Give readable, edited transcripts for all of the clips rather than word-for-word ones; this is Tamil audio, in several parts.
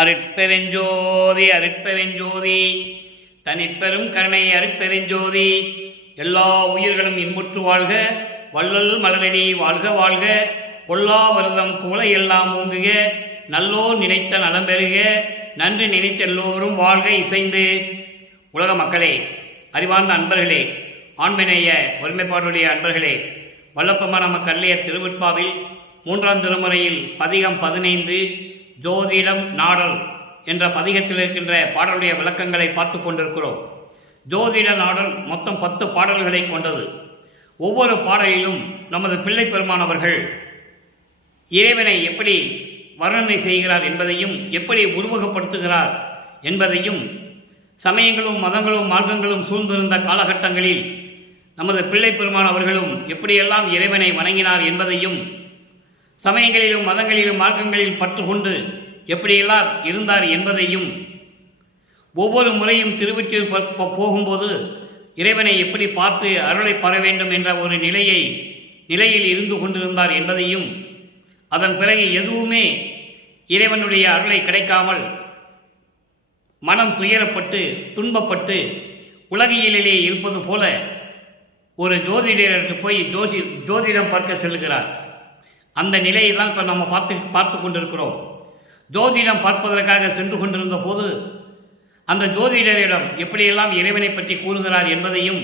அருட்பெருஞ்சோதி அருட்பெருஞ்சோதி தனிப்பெரும் கருணை அருட்பெருஞ்சோதி. எல்லா உயிர்களும் இன்புற்று வாழ்க, வள்ளல் மலரடி வாழ்க வாழ்க, கொல்லா வருதம் குவளை எல்லாம் ஓங்குக, நல்லோர் நினைத்த நலம் பெறுக, நன்றி நினைத்த எல்லோரும் வாழ்க இசைந்து. உலக மக்களே, அறிவார்ந்த அன்பர்களே, ஆண்மைநேய ஒருமைப்பாடுடைய அன்பர்களே, வல்லப்பமான நமக்கு அள்ளிய திருவிற்பாவில் 3ஆம் திருமுறையில் பதிகம் 15 ஜோதிடம் நாடல் என்ற பதிகத்தில் இருக்கின்ற பாடலுடைய விளக்கங்களை பார்த்து கொண்டிருக்கிறோம். ஜோதிட நாடல் மொத்தம் 10 பாடல்களை கொண்டது. ஒவ்வொரு பாடலிலும் நமது பிள்ளை பெருமானவர்கள் இறைவனை எப்படி வர்ணனை செய்கிறார் என்பதையும், எப்படி உருவகப்படுத்துகிறார் என்பதையும், சமயங்களும் மதங்களும் மார்க்கங்களும் சூழ்ந்திருந்த காலகட்டங்களில் நமது பிள்ளை பெருமானவர்களும் எப்படியெல்லாம் இறைவனை வணங்கினார் என்பதையும், சமயங்களிலும் மதங்களிலும் மார்க்கங்களில் பற்று கொண்டு எப்படியெல்லாம் இருந்தார் என்பதையும், ஒவ்வொரு முறையும் திருவொற்றியூர் போகும்போது இறைவனை எப்படி பார்த்து அருளை பெற வேண்டும் என்ற ஒரு நிலையில் இருந்து கொண்டிருந்தார் என்பதையும், அதன் பிறகு எதுவுமே இறைவனுடைய அருளை கிடைக்காமல் மனம் துயரப்பட்டு துன்பப்பட்டு உலகியலிலே இருப்பது போல ஒரு ஜோதிடருக்கு போய் ஜோதிடம் பார்க்க செல்கிறார். அந்த நிலையை தான் இப்போ நம்ம பார்த்து கொண்டிருக்கிறோம். ஜோதிடம் பார்ப்பதற்காக சென்று கொண்டிருந்த போது அந்த ஜோதிடரிடம் எப்படியெல்லாம் இறைவனை பற்றி கூறுகிறார் என்பதையும்,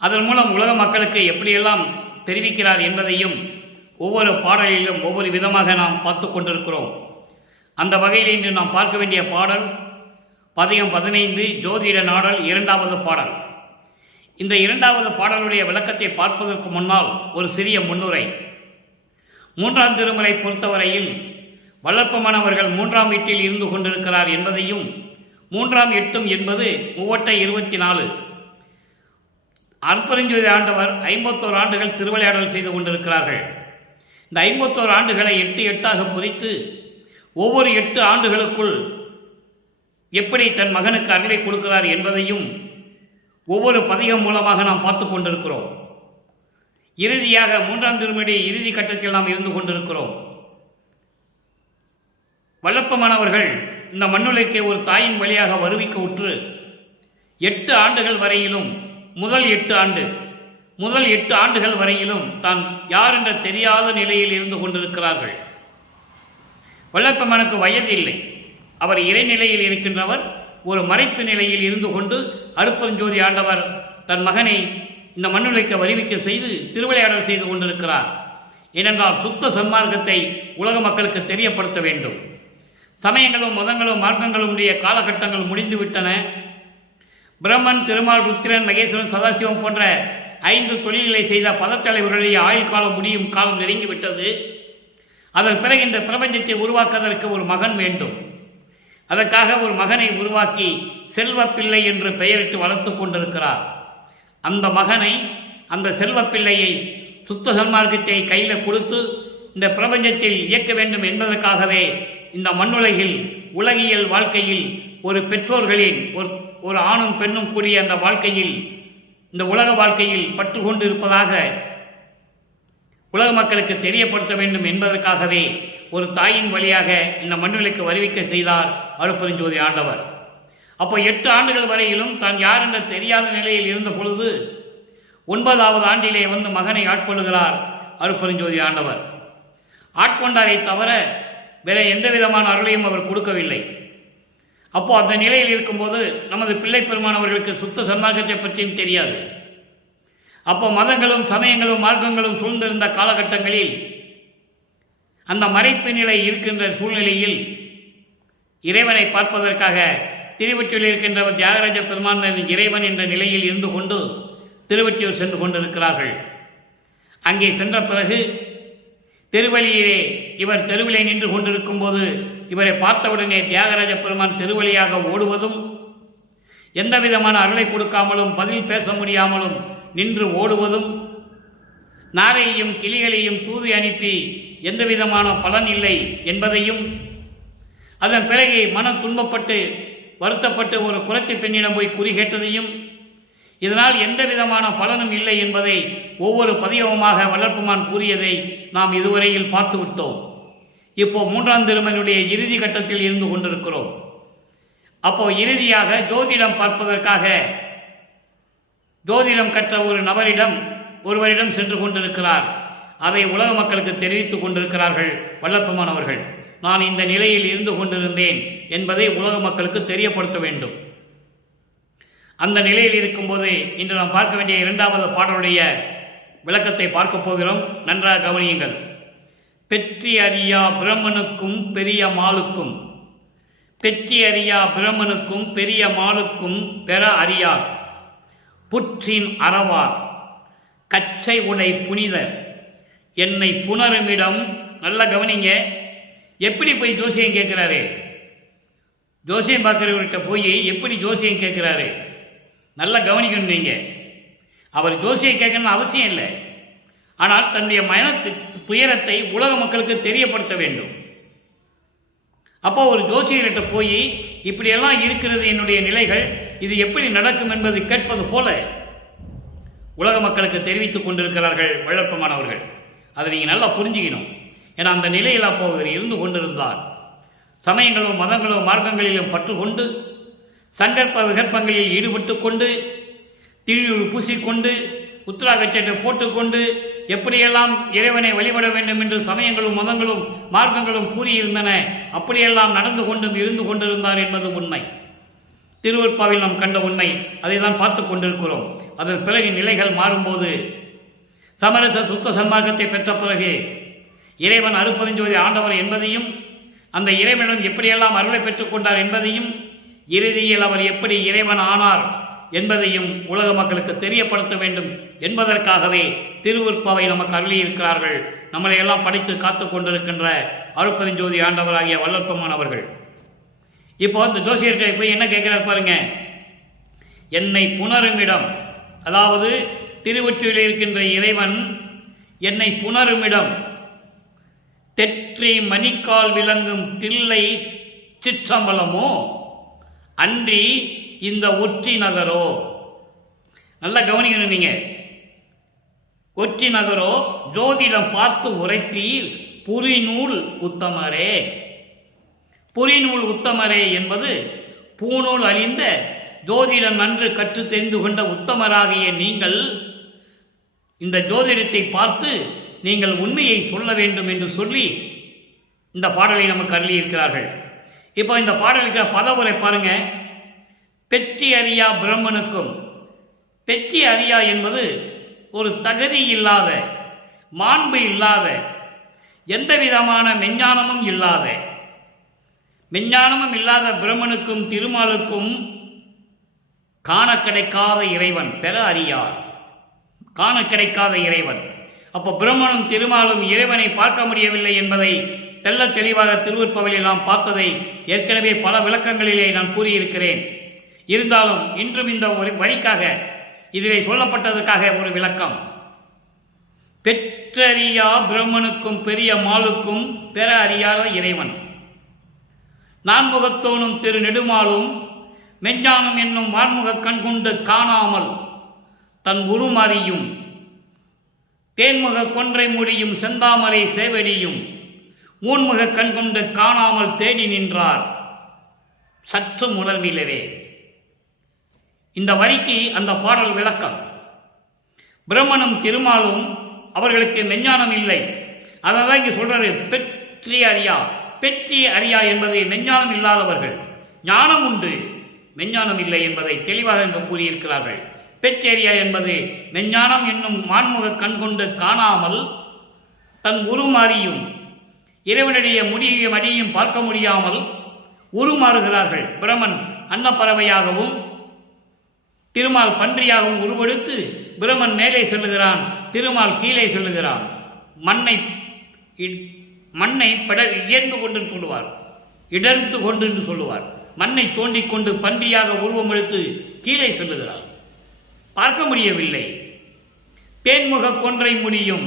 அதன் மூலம் உலக மக்களுக்கு எப்படியெல்லாம் தெரிவிக்கிறார் என்பதையும் ஒவ்வொரு பாடலிலும் ஒவ்வொரு விதமாக நாம் பார்த்து கொண்டிருக்கிறோம். அந்த வகையில் இன்று நாம் பார்க்க வேண்டிய பாடல் பதிகம் 15 ஜோதிட நாடல் 2வது பாடல். இந்த 2வது பாடலுடைய விளக்கத்தை பார்ப்பதற்கு முன்னால் ஒரு சிறிய முன்னுரை. 3ஆம் திருமுறை பொறுத்தவரையில் வல்லற்பமானவர்கள் 3ஆம் வீட்டில் இருந்து கொண்டிருக்கிறார் என்பதையும், 3ஆம் எட்டும் என்பது 3 அருட்பெருஞ்சோதி ஆண்டவர் 51 ஆண்டுகள் திருவிளையாடல் செய்து கொண்டிருக்கிறார்கள். இந்த 51 ஆண்டுகளை 8 குறித்து ஒவ்வொரு 8 ஆண்டுகளுக்குள் எப்படி தன் மகனுக்கு அருளை கொடுக்கிறார் என்பதையும் ஒவ்வொரு பதிகம் மூலமாக நாம் பார்த்து கொண்டிருக்கிறோம். இறுதியாக 3ஆம் திருமுறை இறுதி கட்டத்தில் நாம் இருந்து கொண்டிருக்கிறோம். வல்லப்பமானவர்கள் இந்த மண்ணுலைக்கு ஒரு தாயின் வழியாக வருவிக்க உற்று 8 ஆண்டுகள் வரையிலும் முதல் 8 ஆண்டுகள் வரையிலும் தான் யார் என்ற தெரியாத நிலையில் இருந்து கொண்டிருக்கிறார்கள். வல்லப்பமானுக்கு வயது இல்லை. அவர் இறைநிலையில் இருக்கின்றவர். ஒரு மறைப்பு நிலையில் இருந்து கொண்டு அருட்பெருஞ்சோதி ஆண்டவர் தன் மகனை இந்த மண்ணுலைக்கு வருவிக்க செய்து திருவிளையாடல் செய்து கொண்டிருக்கிறார். ஏனென்றால் சுத்த சன்மார்க்கத்தை உலக மக்களுக்கு தெரியப்படுத்த வேண்டும். சமயங்களும் மதங்களும் மார்க்கங்களும் உடைய காலகட்டங்கள் முடிந்துவிட்டன. பிரம்மன், திருமால், ருத்திரன், மகேஸ்வரன், சதாசிவம் போன்ற 5 தொழில்களை செய்த பதத்தலைவர்களுடைய ஆயுள் காலம் முடியும் காலம் நெருங்கிவிட்டது. அதன் பிறகு இந்த பிரபஞ்சத்தை உருவாக்குவதற்கு ஒரு மகன் வேண்டும். அதற்காக ஒரு மகனை உருவாக்கி செல்வப்பிள்ளை என்று பெயரிட்டு வளர்த்து கொண்டிருக்கிறார். அந்த மகனை, அந்த செல்வப்பிள்ளையை சுத்த சன்மார்க்கத்தை கையில் கொடுத்து இந்த பிரபஞ்சத்தில் இயக்க வேண்டும் என்பதற்காகவே இந்த மண்ணுலகில் உலகியல் வாழ்க்கையில் ஒரு பெற்றோர்களின் ஒரு ஆணும் பெண்ணும் கூடிய அந்த வாழ்க்கையில், இந்த உலக வாழ்க்கையில் பற்று கொண்டு இருப்பதாக உலக மக்களுக்கு தெரியப்படுத்த வேண்டும் என்பதற்காகவே ஒரு தாயின் வழியாக இந்த மண்ணுலைக்கு வருவிக்க செய்தார் அருட்பெருஞ்சோதி ஆண்டவர். அப்போ 8 ஆண்டுகள் வரையிலும் தான் யார் என்ற தெரியாத நிலையில் இருந்த பொழுது 9வது ஆண்டிலே வந்து மகனை ஆட்கொள்கிறார் அருட்பெருஞ்சோதி ஆண்டவர். ஆட்கொண்டாரை தவிர வேற எந்த விதமான அருளையும் அவர் கொடுக்கவில்லை. அப்போ அந்த நிலையில் இருக்கும்போது நமது பிள்ளை பெருமானவர்களுக்கு சுத்த சன்மார்க்கத்தை பற்றியும் தெரியாது. அப்போ மதங்களும் சமயங்களும் மார்க்கங்களும் சூழ்ந்திருந்த காலகட்டங்களில் அந்த மறைப்பு நிலை இருக்கின்ற சூழ்நிலையில் இறைவனை பார்ப்பதற்காக திருவொற்றியூரில் இருக்கின்ற தியாகராஜ பெருமான் இறைவன் என்ற நிலையில் இருந்து கொண்டு திருவொற்றியூர் சென்று கொண்டிருக்கிறார்கள். அங்கே சென்ற பிறகு திருவழியிலே இவர் தெருவிலே நின்று கொண்டிருக்கும் போது இவரை பார்த்தவுடனே தியாகராஜ பெருமான் திருவழியாக ஓடுவதும், எந்த விதமான அருளை கொடுக்காமலும் பதில் பேச முடியாமலும் நின்று ஓடுவதும், நாரையையும் கிளிகளையும் தூது அனுப்பி எந்த விதமான பலன் இல்லை என்பதையும், அதன் பிறகு மனம் துன்பப்பட்டு வருத்தப்பட்டு ஒரு குறத்தி பெண்ணிடம் போய் குறி கேட்டதையும், இதனால் எந்த விதமான பலனும் இல்லை என்பதை ஒவ்வொரு பதியமாக வளர்ப்புமான் கூறியதை நாம் இதுவரையில் பார்த்து விட்டோம். இப்போ 3ஆம் திருமணியுடைய இறுதி கட்டத்தில் இருந்து கொண்டிருக்கிறோம். அப்போ இறுதியாக ஜோதிடம் பார்ப்பதற்காக ஜோதிடம் கற்ற ஒருவரிடம் சென்று கொண்டிருக்கிறார். அதை உலக மக்களுக்கு தெரிவித்துக் கொண்டிருக்கிறார்கள் வல்லற்பமானவர்கள். நான் இந்த நிலையில் இருந்து கொண்டிருந்தேன் என்பதை உலக மக்களுக்கு தெரியப்படுத்த வேண்டும். அந்த நிலையில் இருக்கும்போது இன்று நாம் பார்க்க வேண்டிய 2வது பாடலுடைய விளக்கத்தை பார்க்க போகிறோம். நன்றாக கவனியுங்கள். பெற்றி அறியா பிரம்மனுக்கும் பெரிய மாலுக்கும், பெற்றி அறியா பிரம்மனுக்கும் பெரிய மாலுக்கும் பெற அறியார் புற்றின் அறவார் கச்சை உடை புனிதர் என்னை புணருமிடம். நல்லா கவனிங்க. எப்படி போய் ஜோசியம் கேட்குறாரு? ஜோசியம் பார்க்குறவர்கிட்ட போய் எப்படி ஜோசியம் கேட்குறாரு? நல்லா கவனிக்கணும். நீங்கள் அவர் ஜோசியம் கேட்கணும்னு அவசியம் இல்லை. ஆனால் தன்னுடைய மன துயரத்தை உலக மக்களுக்கு தெரியப்படுத்த வேண்டும். அப்போ ஒரு ஜோசியர்கிட்ட போய் இப்படியெல்லாம் இருக்கிறது என்னுடைய நிலைகள், இது எப்படி நடக்கும் என்பதை கேட்பது போல உலக மக்களுக்கு தெரிவித்துக் கொண்டிருக்கிறார்கள் வல்லற்பமானவர்கள். அதை நீங்கள் நல்லா புரிஞ்சுக்கணும். ஏன்னா அந்த நிலையில் அப்போ இருந்து கொண்டிருந்தார். சமயங்களும் மதங்களும் மார்க்கங்களிலும் பற்றுக்கொண்டு சங்கற்ப விகற்பங்களில் ஈடுபட்டு கொண்டு திழியுள் பூசிக்கொண்டு உத்திராகச்சட்டை போட்டுக்கொண்டு எப்படியெல்லாம் இறைவனை வழிபட வேண்டும் என்று சமயங்களும் மதங்களும் மார்க்கங்களும் கூறியிருந்தன. அப்படியெல்லாம் நடந்து கொண்டும் இருந்து கொண்டிருந்தார் என்பது உண்மை. திருவருட்பாவில் நாம் கண்ட உண்மை. அதை தான் பார்த்து கொண்டிருக்கிறோம். அதன் பிறகு நிலைகள் மாறும்போது சமரச சுத்த சன்மார்க்கத்தை பெற்ற பிறகு இறைவன் அருட்பெருஞ்சோதி ஆண்டவர் என்பதையும் அந்த இறைவனிடம் எப்படியெல்லாம் அருளை பெற்றுக் கொண்டார் என்பதையும் இறுதியில் அவர் எப்படி இறைவன் ஆனார் என்பதையும் உலக மக்களுக்கு தெரியப்படுத்த வேண்டும் என்பதற்காகவே திருவருட்பாவை நமக்கு அருளியிருக்கிறார்கள். நம்மளை எல்லாம் படித்து காத்து கொண்டிருக்கின்ற அருட்பெருஞ்சோதி ஆண்டவராகிய வல்லற்பமானவர்கள். இப்போ அந்த ஜோசியர்களை போய் என்ன கேட்கிறார் பாருங்க. என்னை புணருமிடம், அதாவது திருவொற்றியில் இருக்கின்ற இறைவன் என்னை புணருமிடம் தெற்றி மணிக்கால் விளங்கும் தில்லை சிற்றம்பலமோ அன்றி இந்த ஒற்றி நகரோ. நல்லா கவனிக்கணும். நீங்க ஒற்றி நகரோ ஜோதிடம் பார்த்து உரைப்பீர் புரிநூல் உத்தமரே. புரிநூல் உத்தமரே என்பது பூநூல் அழிந்த ஜோதிடம் நன்று கற்று தெரிந்து கொண்ட உத்தமராகிய நீங்கள் இந்த ஜோதிடத்தை பார்த்து நீங்கள் உண்மையை சொல்ல வேண்டும் என்று சொல்லி இந்த பாடலை நமக்கு அருளியிருக்கிறார்கள். இப்போ இந்த பாடலுக்கு பதவுரை பாருங்க. பெற்றி அறியா பிரம்மனுக்கும், பெற்றி அறியா என்பது ஒரு தகுதி இல்லாத, மாண்பு இல்லாத, எந்த விதமான மெஞ்ஞானமும் இல்லாத பிரம்மனுக்கும் திருமாலுக்கும் காண கிடைக்காத இறைவன் பெற அறியார். காண கிடைக்காத இறைவன். அப்போ பிரம்மனும் திருமாலும் இறைவனை பார்க்க முடியவில்லை என்பதை தெள்ள தெளிவாக திருவருட்பாவில் நாம் பார்த்ததை ஏற்கனவே பல விளக்கங்களிலே நான் கூறியிருக்கிறேன். இருந்தாலும் இன்றும் இந்த ஒரு வரிக்காக இதிலே சொல்லப்பட்டதற்காக ஒரு விளக்கம். பெற்றறியா பிரம்மனுக்கும் பெரிய மாலுக்கும் பெற அறியாத இறைவன். நான்முகத்தோனும் திரு நெடுமாலும் மெஞ்ஞானம் என்னும் வான்முக கண்கொண்டு காணாமல் தன் உருமாறியும் தேன்முக கொன்றை முடியும் செந்தாமரை சேவடியும் ஊன்முக கண்கொண்டு காணாமல் தேடி நின்றார் சற்று உணர்விலரே. இந்த வரிக்கு அந்த பாடல் விளக்கம். பிரம்மனும் திருமாலும் அவர்களுக்கு மெஞ்ஞானம் இல்லை. அதான் இங்கே சொல்றாரு. பெற்றி அறியா என்பதை மெஞ்ஞானம் இல்லாதவர்கள். ஞானம் உண்டு, மெஞ்ஞானம் இல்லை என்பதை தெளிவாக இங்கு கூறியிருக்கிறார்கள். பெற்றறியா என்பது மெஞ்ஞானம் என்னும் மான்முக கண்கொண்டு காணாமல் தன் உருமாறியும் இறைவனுடைய முடியையும் அடியையும் பார்க்க முடியாமல் உருமாறுகிறார்கள். பிரமன் அன்னப்பறவையாகவும் திருமால் பன்றியாகவும் உருவெடுத்து பிரமன் மேலே செல்லுகிறான், திருமால் கீழே செல்லுகிறான். மண்ணை இயர்ந்து கொண்டு சொல்லுவார், இடர்ந்து கொண்டு என்று சொல்லுவார். மண்ணை தோண்டிக்கொண்டு பன்றியாக உருவம் எடுத்து கீழே செல்லுகிறார். பார்க்க முடியவில்லை. தேன்முக கொன்றை முடியும்,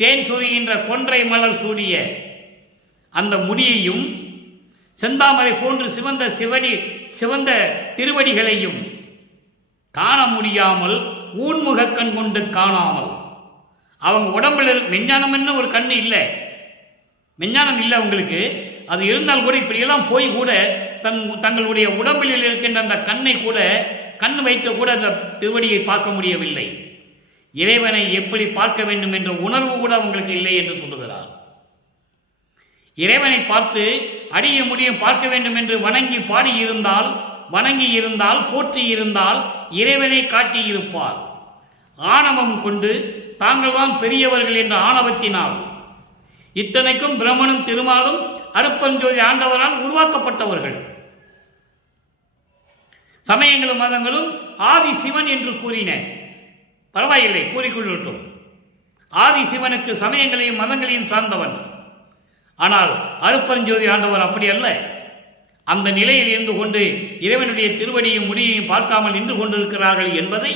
தேன் சொரிகின்ற கொன்றை மலர் சூடிய அந்த முடியையும் செந்தாமரை போன்று சிவந்த திருவடிகளையும் காண முடியாமல் ஊன்முக கண் கொண்டு காணாமல் அவங்க உடம்புல மெஞ்ஞானம் என்ன ஒரு கண்ணு இல்லை. விஞ்ஞானம் இல்லை உங்களுக்கு. அது இருந்தால் கூட இப்படியெல்லாம் போய் கூட தங்களுடைய உடம்பில் இருக்கின்ற அந்த கண்ணை கூட கண் வைத்து கூட அந்த திருவடியை பார்க்க முடியவில்லை. இறைவனை எப்படி பார்க்க வேண்டும் என்ற உணர்வு கூட அவங்களுக்கு இல்லை என்று சொல்லுகிறார். இறைவனை பார்த்து அடிய முடியும் பார்க்க வேண்டும் என்று வணங்கி இருந்தால் போற்றி இருந்தால் இறைவனை காட்டியிருப்பார். ஆணவம் கொண்டு தாங்கள் தான் பெரியவர்கள் என்ற ஆணவத்தினால், இத்தனைக்கும் பிரம்மனும் திருமாலும் அருப்பஞ்சோதி ஆண்டவரால் உருவாக்கப்பட்டவர்கள். சமயங்களும் மதங்களும் ஆதி சிவன் என்று கூறின. பரவாயில்லை, கூறிக்கொள்ளட்டும். ஆதி சிவனுக்கு சமயங்களையும் மதங்களையும் சார்ந்தவன். ஆனால் அருப்பஞ்சோதி ஆண்டவர் அப்படி அல்ல. அந்த நிலையில் இருந்து கொண்டு இறைவனுடைய திருவடியும் முடியையும் பார்க்காமல் நின்று கொண்டிருக்கிறார்கள் என்பதை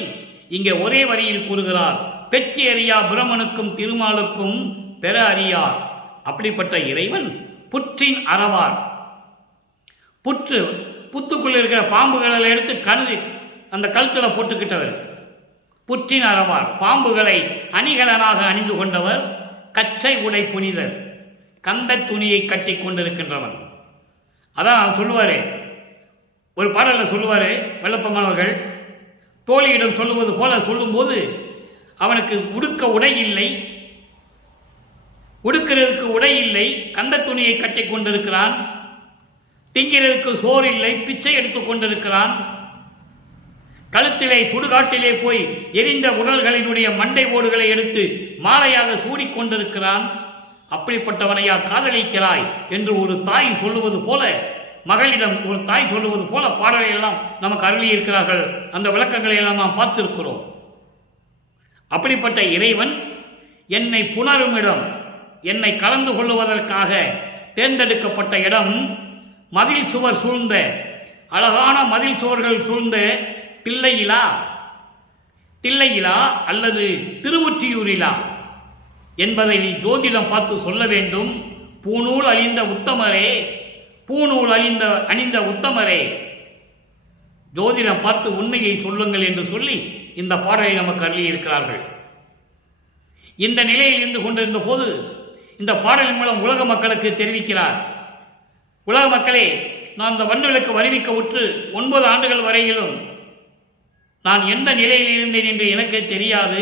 இங்கே ஒரே வரியில் கூறுகிறார். பெற்றி அறியா பிரம்மனுக்கும் திருமாலுக்கும் பெற அறியார். அப்படிப்பட்ட இறைவன் புற்றின் அறவார். புத்துக்குள்ள இருக்கிற பாம்புகளை எடுத்து அந்த கழுத்தில் போட்டுக்கிட்டவர் புற்றின் அறவார். பாம்புகளை அணிகலனாக அணிந்து கொண்டவர், கச்சை உடை புனிதர், கந்த துணியை கட்டி கொண்டிருக்கின்றவன். அதான் சொல்லுவார், ஒரு பாடலில் சொல்லுவார் வெள்ளப்பமானவர்கள், தோழியிடம் சொல்லுவது போல சொல்லும்போது அவனுக்கு உடுக்கிறதுக்கு உடை இல்லை, கந்த துணியை கட்டி கொண்டிருக்கிறான். திங்கிறதுக்கு சோறு இல்லை, பிச்சை எடுத்துக் கொண்டிருக்கிறான். கழுத்திலே சுடுகாட்டிலே போய் எரிந்த உடல்களினுடைய மண்டை ஓடுகளை எடுத்து மாலையாக சூடிக்கொண்டிருக்கிறான். அப்படிப்பட்டவனையா காதலிக்கிறாய் என்று ஒரு தாய் சொல்லுவது போல, மகளிடம் ஒரு தாய் சொல்லுவது போல பாடலை எல்லாம் நமக்கு அருளி இருக்கிறார்கள். அந்த விளக்கங்களை எல்லாம் நாம் பார்த்திருக்கிறோம். அப்படிப்பட்ட இறைவன் என்னை புணரும் இடம், என்னை கலந்து கொள்ளுவதற்காக தேர்ந்தெடுக்கப்பட்ட இடம் மதில் சுவர் சூழ்ந்த, அழகான மதில் சுவர்கள் சூழ்ந்த தில்லையிலா அல்லது திருவொற்றியூரிலா என்பதை நீ ஜோதிடம் பார்த்து சொல்ல வேண்டும். பூநூல் அணிந்த உத்தமரே, ஜோதிடம் பார்த்து உண்மையை சொல்லுங்கள் என்று சொல்லி இந்த பாடலை நமக்கு அருளி இருக்கிறார்கள். இந்த நிலையில் இருந்து கொண்டிருந்த போது இந்த பாடலின் மூலம் உலக மக்களுக்கு தெரிவிக்கிறார். உலக மக்களே, நான் இந்த வன்னிலுக்கு வருவிக்க உற்று 9 ஆண்டுகள் வரையிலும் நான் எந்த நிலையில் இருந்தேன் என்று எனக்கு தெரியாது.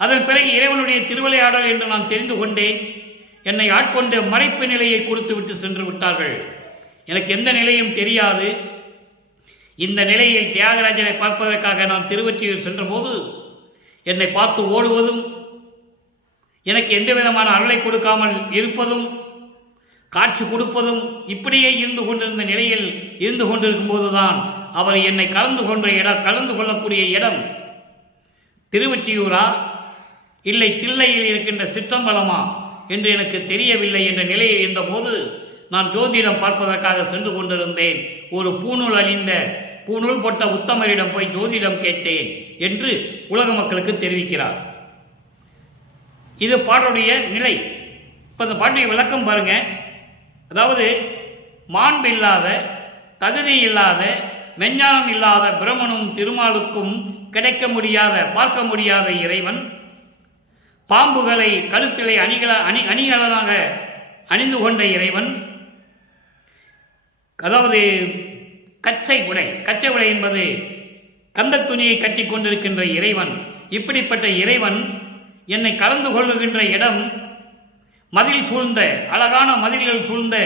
அதன் பிறகு இறைவனுடைய திருவிளையாடல் என்று நான் தெரிந்து கொண்டேன். என்னை ஆட்கொண்டு மறைப்பு நிலையை கொடுத்து விட்டு சென்று விட்டார்கள். எனக்கு எந்த நிலையும் தெரியாது. இந்த நிலையில் தியாகராஜனை பார்ப்பதற்காக நான் திருவொற்றியூர் சென்றபோது என்னை பார்த்து ஓடுவதும், எனக்கு எந்த விதமான அருளை கொடுக்காமல் இருப்பதும், காட்சி கொடுப்பதும், இப்படியே இருந்து கொண்டிருந்த நிலையில் இருந்து கொண்டிருக்கும் போதுதான் அவர் என்னை கலந்து கொள்ளக்கூடிய இடம் திருவொற்றியூரா இல்லை தில்லையில் இருக்கின்ற சிற்றம்பலமா என்று எனக்கு தெரியவில்லை என்ற நிலையில் இருந்தபோது நான் ஜோதிடம் பார்ப்பதற்காக சென்று கொண்டிருந்தேன். ஒரு பூணூல் போட்ட உத்தமரிடம் போய் ஜோதிடம் கேட்டேன் என்று உலக மக்களுக்கு தெரிவிக்கிறார். இது பாட்டுடைய நிலை. இப்போ இந்த பாட்டுடைய விளக்கம் பாருங்க. அதாவது மாண்பு இல்லாத, தகுதி இல்லாத, மெஞ்ஞானம் இல்லாத பிரம்மனும் திருமாலுக்கும் கிடைக்க முடியாத, பார்க்க முடியாத இறைவன் பாம்புகளை கழுத்திலே அணிகலனாக அணிந்து கொண்ட இறைவன், அதாவது கச்சை உடை என்பது கந்த துணியை கட்டி கொண்டிருக்கின்ற இறைவன். இப்படிப்பட்ட இறைவன் என்னை கலந்து கொள்ளுகின்ற இடம் மதில் சூழ்ந்த, அழகான மதில்கள் சூழ்ந்த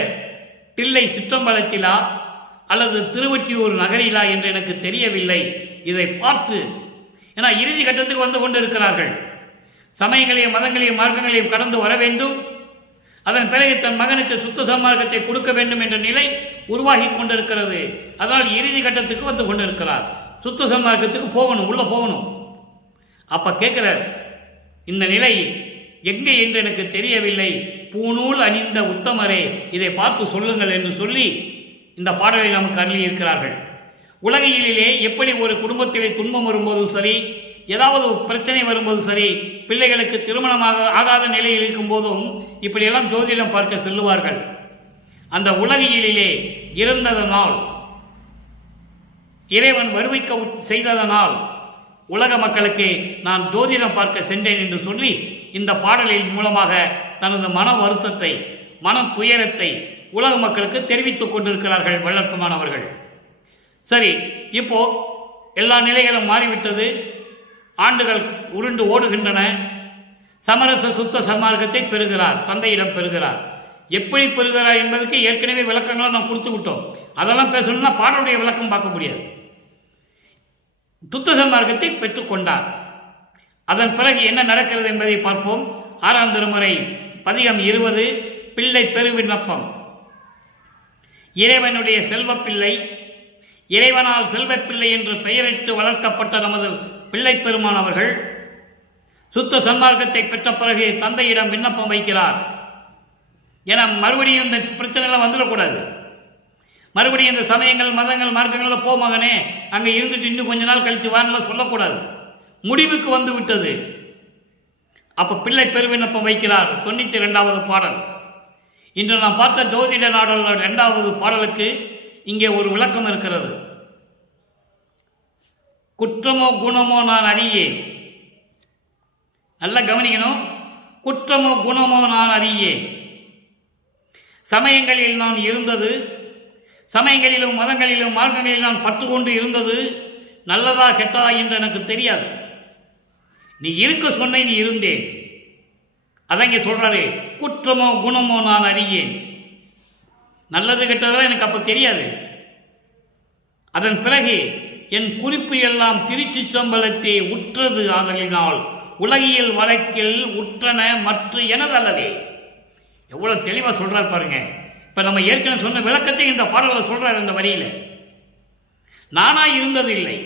தில்லை சிற்றம்பலத்திலா அல்லது திருவொற்றியூர் நகரிலா என்று எனக்கு தெரியவில்லை. இதை பார்த்து, ஏன்னா இறுதி கட்டத்துக்கு வந்து கொண்டிருக்கிறார்கள். சமயங்களையும் மதங்களையும் மார்க்கங்களையும் கடந்து வர வேண்டும். அதன் பிறகு தன் மகனுக்கு சுத்த சன்மார்க்கத்தை கொடுக்க வேண்டும் என்ற நிலை உருவாகி கொண்டிருக்கிறது. அதனால் இறுதி கட்டத்துக்கு வந்து கொண்டிருக்கிறார். சுத்த சன்மார்க்கத்துக்கு போகணும், உள்ள போகணும். அப்ப கேட்கிறார், இந்த நிலை எங்கே என்று எனக்கு தெரியவில்லை, பூநூல் அணிந்த உத்தமரே இதை பார்த்து சொல்லுங்கள் என்று சொல்லி இந்த பாடலை நமக்கு அருளி இருக்கிறார்கள். உலகிலே எப்படி ஒரு குடும்பத்திலே துன்பம் வரும்போதும் சரி, ஏதாவது பிரச்சனை வரும்போது சரி, பிள்ளைகளுக்கு திருமணமாக ஆகாத நிலையில் இருக்கும் போதும் இப்படியெல்லாம் ஜோதிடம் பார்க்க செல்லுவார்கள். அந்த உலகிலே இறந்ததனால், இறைவன் வருவிக்க செய்ததனால் உலக மக்களுக்கு நான் ஜோதிடம் பார்க்க சென்றேன் என்று சொல்லி இந்த பாடலின் மூலமாக தனது மன வருத்தத்தை, மன துயரத்தை உலக மக்களுக்கு தெரிவித்துக் கொண்டிருக்கிறார்கள் வள்ளற்பமானவர்கள். சரி, இப்போ எல்லா நிலைகளும் மாறிவிட்டது. ஆண்டுகள் உருண்டு ஓடுகின்றன. சமரச சுத்த சன்மார்க்கத்தை பெறுகிறார், தந்தையிடம் பெறுகிறார். எப்படி பெறுகிறார் என்பதற்கு ஏற்கனவே விளக்கங்களை நாம் கொடுத்து விட்டோம். அதெல்லாம் பேசணும்னா பாடலுடைய விளக்கம் பார்க்க முடியாது. சுத்த சன்மார்க்கத்தை பெற்றுக்கொண்டார். அதன் பிறகு என்ன நடக்கிறது என்பதை பார்ப்போம். 6ஆம் திருமுறை பதிகம் 20 பிள்ளை பெருவிண்ணப்பம். இறைவனுடைய செல்வப்பிள்ளை, இறைவனால் செல்வப்பிள்ளை என்று பெயரிட்டு வளர்க்கப்பட்ட நமது பிள்ளை பெருமான் அவர்கள் சுத்த சன்மார்க்கத்தை பெற்ற பிறகு தந்தையிடம் விண்ணப்பம் வைக்கிறார். ஏன்னா மறுபடியும் இந்த பிரச்சனைலாம் வந்துடக்கூடாது. மறுபடியும் இந்த சமயங்கள் மதங்கள் மார்க்கங்களில் போ மகனே, அங்கே இருந்துட்டு இன்னும் கொஞ்ச நாள் கழிச்சு வானலாம் சொல்லக்கூடாது. முடிவுக்கு வந்து விட்டது. அப்போ பிள்ளை பெருவிண்ணப்பம் வைக்கிறார். 92வது பாடல். இன்று நாம் பார்த்த ஜோதிட நாடல் 2வது பாடலுக்கு இங்கே ஒரு விளக்கம் இருக்கிறது. குற்றமோ குணமோ நான் அறியேன். நல்லா கவனிக்கணும். குற்றமோ குணமோ நான் அறியேன். சமயங்களில் நான் இருந்தது, சமயங்களிலும் மதங்களிலும் மார்க்கங்களில் நான் பற்றுக்கொண்டு இருந்தது நல்லதா கெட்டதா என்று எனக்கு தெரியாது. நீ இருக்க சொன்ன, நீ இருந்தேன். அதான் இங்கே சொல்றாரு, குற்றமோ குணமோ நான் அறியேன். நல்லது கெட்டதெல்லாம் எனக்கு அப்போ தெரியாது. அதன் பிறகு என் குறிப்பு எல்லாம் திருச்சிற்றம்பலத்தை உற்றது ஆதலினால் உலகியல் வழக்கில் உற்றன மற்ற எனதல்லவே. எவ்வளவு தெளிவாக சொல்றார் பாருங்க. இப்போ நம்ம ஏற்கனவே சொன்ன விளக்கத்தை இந்த பாடலில் சொல்றார். இந்த வரியில் நானா இருந்தது இல்லை,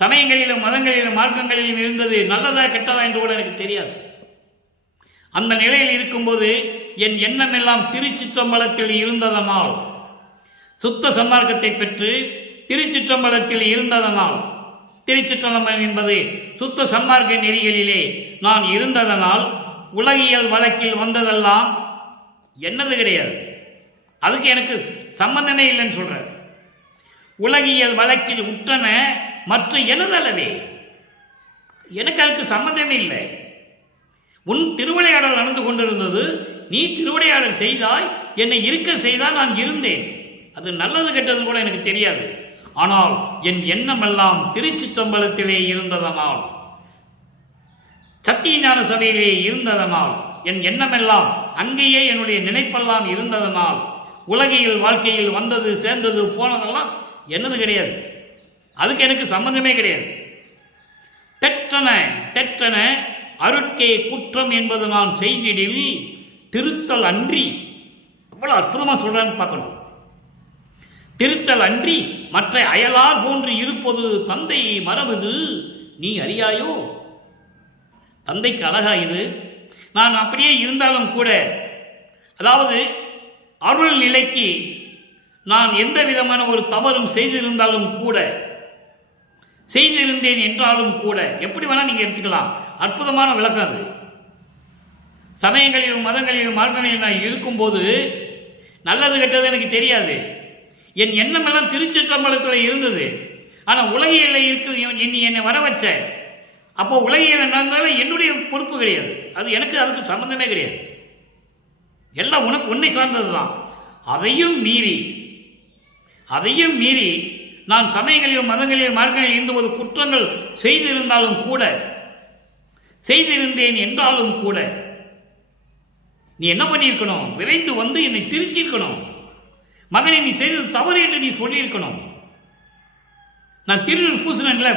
சமயங்களிலும் மதங்களிலும் மார்க்கங்களிலும் இருந்தது நல்லதா கெட்டதா என்று கூட எனக்கு தெரியாது. அந்த நிலையில் இருக்கும்போது என் எண்ணம் எல்லாம் திருச்சிற்றம்பலத்தில் இருந்ததனால், சுத்த சன்மார்க்கத்தை பெற்று திருச்சிற்றம்பலத்தில் இருந்ததனால், திருச்சிற்றம்பலம் என்பது சுத்த சன்மார்க்க நெறிகளிலே நான் இருந்ததனால் உலகியல் வழக்கில் வந்ததெல்லாம் என்னது கிடையாது. அதுக்கு எனக்கு சம்பந்தமே இல்லைன்னு சொல்றேன். உலகியல் வழக்கில் உற்றன மற்ற எனதல்லவே, எனக்கு அதுக்கு சம்பந்தமே இல்லை. உன் திருவிளையாடல் நடந்து கொண்டிருந்தது, நீ திருவிளையாடல் செய்தாய், என்னை இருக்க செய்தால் நான் இருந்தேன். அது நல்லது கெட்டது கூட எனக்கு தெரியாது. ஆனால் என் எண்ணமெல்லாம் திருச்சிற்றம்பலத்திலே இருந்ததனால், சத்திய ஞான சபையிலே இருந்ததனால், என் எண்ணமெல்லாம் அங்கேயே என்னுடைய நினைப்பெல்லாம் இருந்ததனால் உலகியல் வாழ்க்கையில் வந்தது சேர்ந்தது போனதெல்லாம் என்னது கிடையாது. அதுக்கு எனக்கு சம்பந்தமே கிடையாது. தெற்றன தெற்றன அருட்கே குற்றம் என்பது நான் செய்திடில் திருத்தல் அன்றி. அவ்வளவு அற்புதமாக சொல்றான்னு பார்க்கணும். திருத்தல் அன்றி மற்ற அயலார் போன்று இருப்பது தந்தை மரபுது நீ அறியாயோ. தந்தைக்கு அழகா இது. நான் அப்படியே இருந்தாலும் கூட, அதாவது அருள் நிலைக்கு நான் எந்த விதமான ஒரு தவறும் செய்திருந்தாலும் கூட, செய்திருந்தேன் என்றாலும் கூட, எப்படி வேணா நீங்க எடுத்துக்கலாம். அற்புதமான விளக்கம் அது. சமயங்களிலும் மதங்களிலும் மார்க்கங்களிலும் நான் இருக்கும்போது நல்லது கெட்டது எனக்கு தெரியாது. என் எண்ணம் எல்லாம் திருச்சிற்றம்பலத்தில் இருந்தது. ஆனால் உலகியல்ல இருக்கு என்னை வர வச்ச. அப்போ உலகியல் நடந்தாலும் என்னுடைய பொறுப்பு கிடையாது. அது எனக்கு அதுக்கு சம்பந்தமே கிடையாது. எல்லாம் உனக்கு உன்னை சார்ந்தது தான். அதையும் மீறி நான் சமயங்களிலும் மதங்களிலும் மார்க்கங்களில் இருந்தபோது குற்றங்கள் செய்திருந்தாலும் கூட, செய்திருந்தேன் என்றாலும் கூட, நீ என்ன பண்ணியிருக்கணும்? விரைந்து வந்து என்னை திருச்சிருக்கணும். மகனை நீ செய்தது தவறு என்று நீ சொல்லியிருக்கணும். நான் திருநீர் பூசினேன்ல,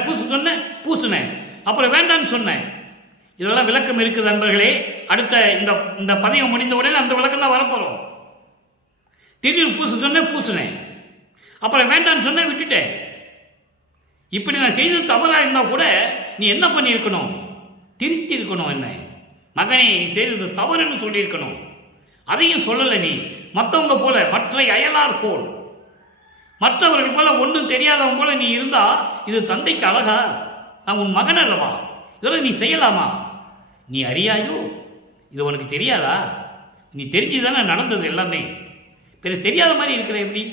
பூசினேன், அப்புறம் வேண்டான்னு சொன்னேன். இதெல்லாம் விளக்கம் இருக்குது நண்பர்களே. அடுத்த இந்த பதிகம் முடிந்த உடனே அந்த விளக்கம் தான் வரப்போறோம். திருநீர் பூசினேன், அப்புறம் வேண்டான்னு சொன்ன விட்டுட்டேன். இப்படி நான் செய்தது தவறாக இருந்தால் கூட நீ என்ன பண்ணியிருக்கணும்? திருத்தி இருக்கணும். என்ன மகனே, நீ செய்தது தவறுன்னு சொல்லியிருக்கணும். அதையும் சொல்லலை நீ. மற்றவங்க போல, மற்ற அயலார் போல், மற்றவர்கள் போல, ஒன்றும் தெரியாதவங்க போல நீ இருந்தா இது தந்தைக்கு அழகா? நான் உன் மகன் அல்லவா? இதெல்லாம் நீ செய்யலாமா? நீ அறியாயோ? இது உனக்கு தெரியாதா? நீ தெரிஞ்சுதானே நடந்தது எல்லாமே. பிற தெரியாத மாதிரி இருக்கிற எப்படி?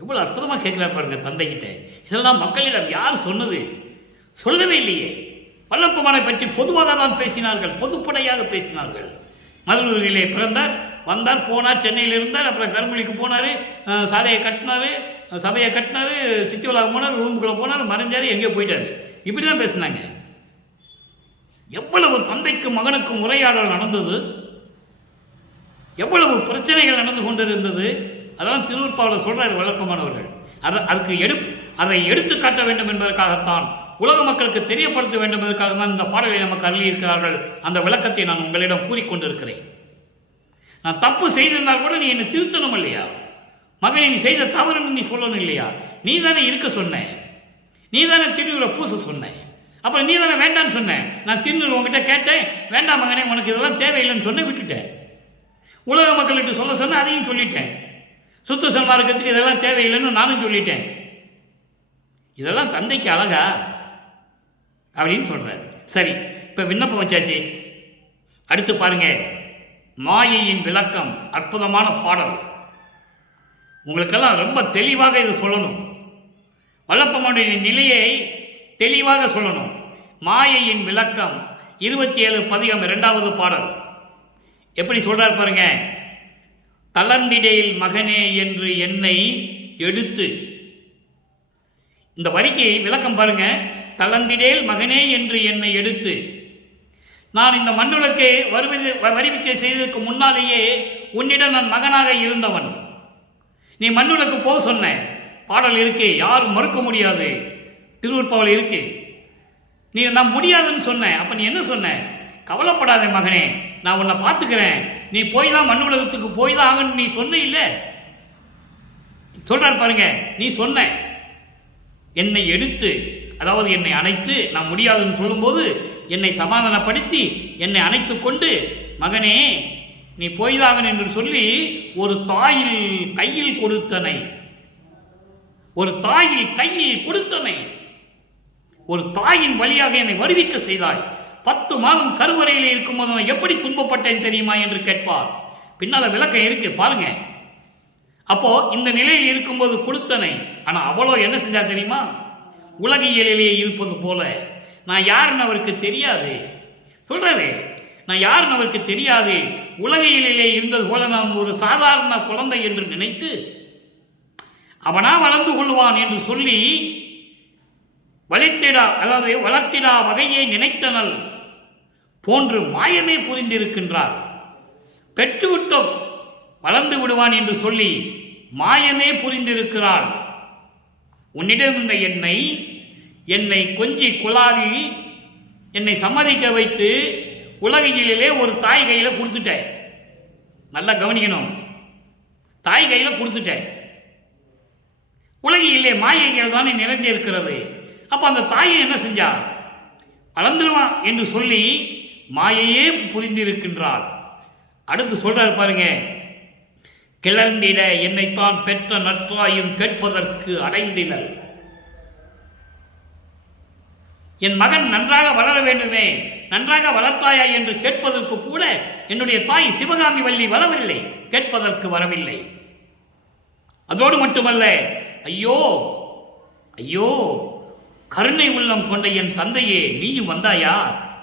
எவ்வளோ அற்புதமாக கேட்கிறார் பாருங்க தந்தைகிட்ட. இதெல்லாம் மக்களிடம் யார் சொன்னது? சொல்லவே இல்லையே. வல்லப்பமானை பற்றி பொதுவாக தான் பேசினார்கள், பொதுப்படையாக பேசினார்கள். மதுரையிலே பிறந்தார், வந்தார், போனார், சென்னையில் இருந்தார், அப்புறம் கருமொழிக்கு போனார், சாலையை கட்டினார், சபையை கட்டினார், சித்தி விழாவுக்கு போனார், ரூமுக்குள்ளே போனார், மறைஞ்சார், எங்கேயோ போயிட்டார். இப்படி தான் பேசினாங்க. எவ்வளவு தந்தைக்கும் மகனுக்கும் உரையாடல் நடந்தது, எவ்வளவு பிரச்சனைகள் நடந்து கொண்டிருந்தது. அதெல்லாம் திருவருட்பாவில் சொல்றாரு வழக்கமானவர்கள். அதை எடுத்து காட்ட வேண்டும் என்பதற்காகத்தான், உலக மக்களுக்கு தெரியப்படுத்த வேண்டும் என்பதற்காக தான் இந்த பாடலை நமக்கு அருளியிருக்கிறார்கள். அந்த விளக்கத்தை நான் உங்களிடம் கூறிக்கொண்டிருக்கிறேன். நான் தப்பு செய்திருந்தால் கூட நீ என்னை திருத்தணும் இல்லையா? மகனை நீ செய்த தவறுன்னு நீ சொல்லணும் இல்லையா? நீ தானே இருக்க சொன்ன, நீ தானே திருநூரை பூச சொன்ன, அப்புறம் நீ தானே வேண்டான்னு சொன்ன. நான் திருநூறு உங்ககிட்ட கேட்டேன், வேண்டாம் மகனே உனக்கு இதெல்லாம் தேவையில்லைன்னு சொன்ன, விட்டுட்டேன். உலக மக்கள்கிட்ட சொல்ல சொன்ன, அதையும் சொல்லிட்டேன். சுத்த சன்மார்க்கத்துக்கு இதெல்லாம் தேவையில்லைன்னு நானும் சொல்லிட்டேன். இதெல்லாம் தந்தைக்கு அழகா அப்படின்னு சொல்றாரு. சரி, இப்ப விண்ணப்பம் வச்சாச்சு. அடுத்து பாருங்க, மாயையின் விளக்கம். அற்புதமான பாடல். உங்களுக்கெல்லாம் ரொம்ப தெளிவாக இது சொல்லணும். வல்லப்பனுடைய நிலையை தெளிவாக சொல்லணும். மாயையின் விளக்கம் 27 பதிகம் 2வது பாடல். எப்படி சொல்றார் பாருங்க. தளர்ந்திடேல் மகனே என்று என்னை எடுத்து. இந்த வரிக்கு விளக்கம் பாருங்க. தளர்ந்திடேல் மகனே என்று என்னை எடுத்து. நான் இந்த மண்ணுலக்கு வருவிக்க செய்ததற்கு முன்னாலேயே உன்னிடம் நான் மகனாக இருந்தவன். நீ மண்ணுலக்கு போக சொன்ன பாடல் இருக்கு, யாரும் மறுக்க முடியாது. திருவருட்பாவில் இருக்கு. நீ நான் முடியாதுன்னு சொன்ன. அப்ப நீ என்ன சொன்ன? கவலைப்படாத மகனே, நான் உன்னை பார்த்துக்கிறேன், நீ போய் தான் மண்ணு உலகத்துக்கு போய் தான் ஆகணும் நீ சொன்ன இல்ல. சொல்றார் பாருங்க. நீ சொன்ன என்னை எடுத்து, அதாவது என்னை அணைத்து, நான் முடியாதுன்னு சொல்லும்போது என்னை சமாதானப்படுத்தி என்னை அணைத்து கொண்டு, மகனே நீ போய்தாகன் என்று சொல்லி ஒரு தாயில் கையில் கொடுத்தனை, ஒரு தாயில் கையில் கொடுத்தனை, ஒரு தாயின் வழியாக என்னை வருவிக்க செய்தாய். 10 மாதம் கருவறையில் இருக்கும்போது நான் எப்படி துன்பப்பட்டேன் தெரியுமா என்று கேட்பார். பின்னால விளக்கம் இருக்கு பாருங்க. அப்போ இந்த நிலையில் இருக்கும்போது கொடுத்தனை. ஆனா அவளோ என்ன செஞ்சா தெரியுமா? உலகியலிலேயே இருப்பது போல நான் யாருன்னு அவருக்கு தெரியாது. சொல்றாரு, நான் யாருன்னு அவருக்கு தெரியாது. உலகியலிலே இருந்தது போல நான் ஒரு சாதாரண குழந்தை என்று நினைத்து அவனா வளர்ந்து கொள்வான் என்று சொல்லி வளர்த்திடா வகையை நினைத்தனல் போன்று மாயமே புரிந்திருக்கின்றார். பெற்றுவிட்டோம் வளர்ந்து விடுவான் என்று சொல்லி மாயமே புரிந்திருக்கிறாள். உன்னிடம் இருந்த என்னை கொஞ்சி குழாவி என்னை சம்மதிக்க வைத்து உலகிலே ஒரு தாய் கையில கொடுத்துட்டேன். நல்லா கவனிக்கணும், தாய் கையில கொடுத்துட்டேன். உலகிலே மாயைகள் தானே நிறைந்திருக்கிறது. அப்ப அந்த தாயை என்ன செஞ்சா? வளர்ந்துருவான் என்று சொல்லி மாயையே புரிந்திருக்கின்றாள். அடுத்து சொல்றாரு பாருங்க. கிளர்ந்திட என்னைத்தான் பெற்ற நற்றாயும் கேட்பதற்கு அடைந்திடல். என் மகன் நன்றாக வளர வேண்டுமே, நன்றாக வளர்த்தாயா என்று கேட்பதற்கு கூட என்னுடைய தாய் சிவகாமி வள்ளி வரவில்லை, கேட்பதற்கு வரவில்லை. அதோடு மட்டுமல்ல, ஐயோ ஐயோ கருணை உள்ளம் கொண்ட என் தந்தையே, நீயும் வந்தாயா?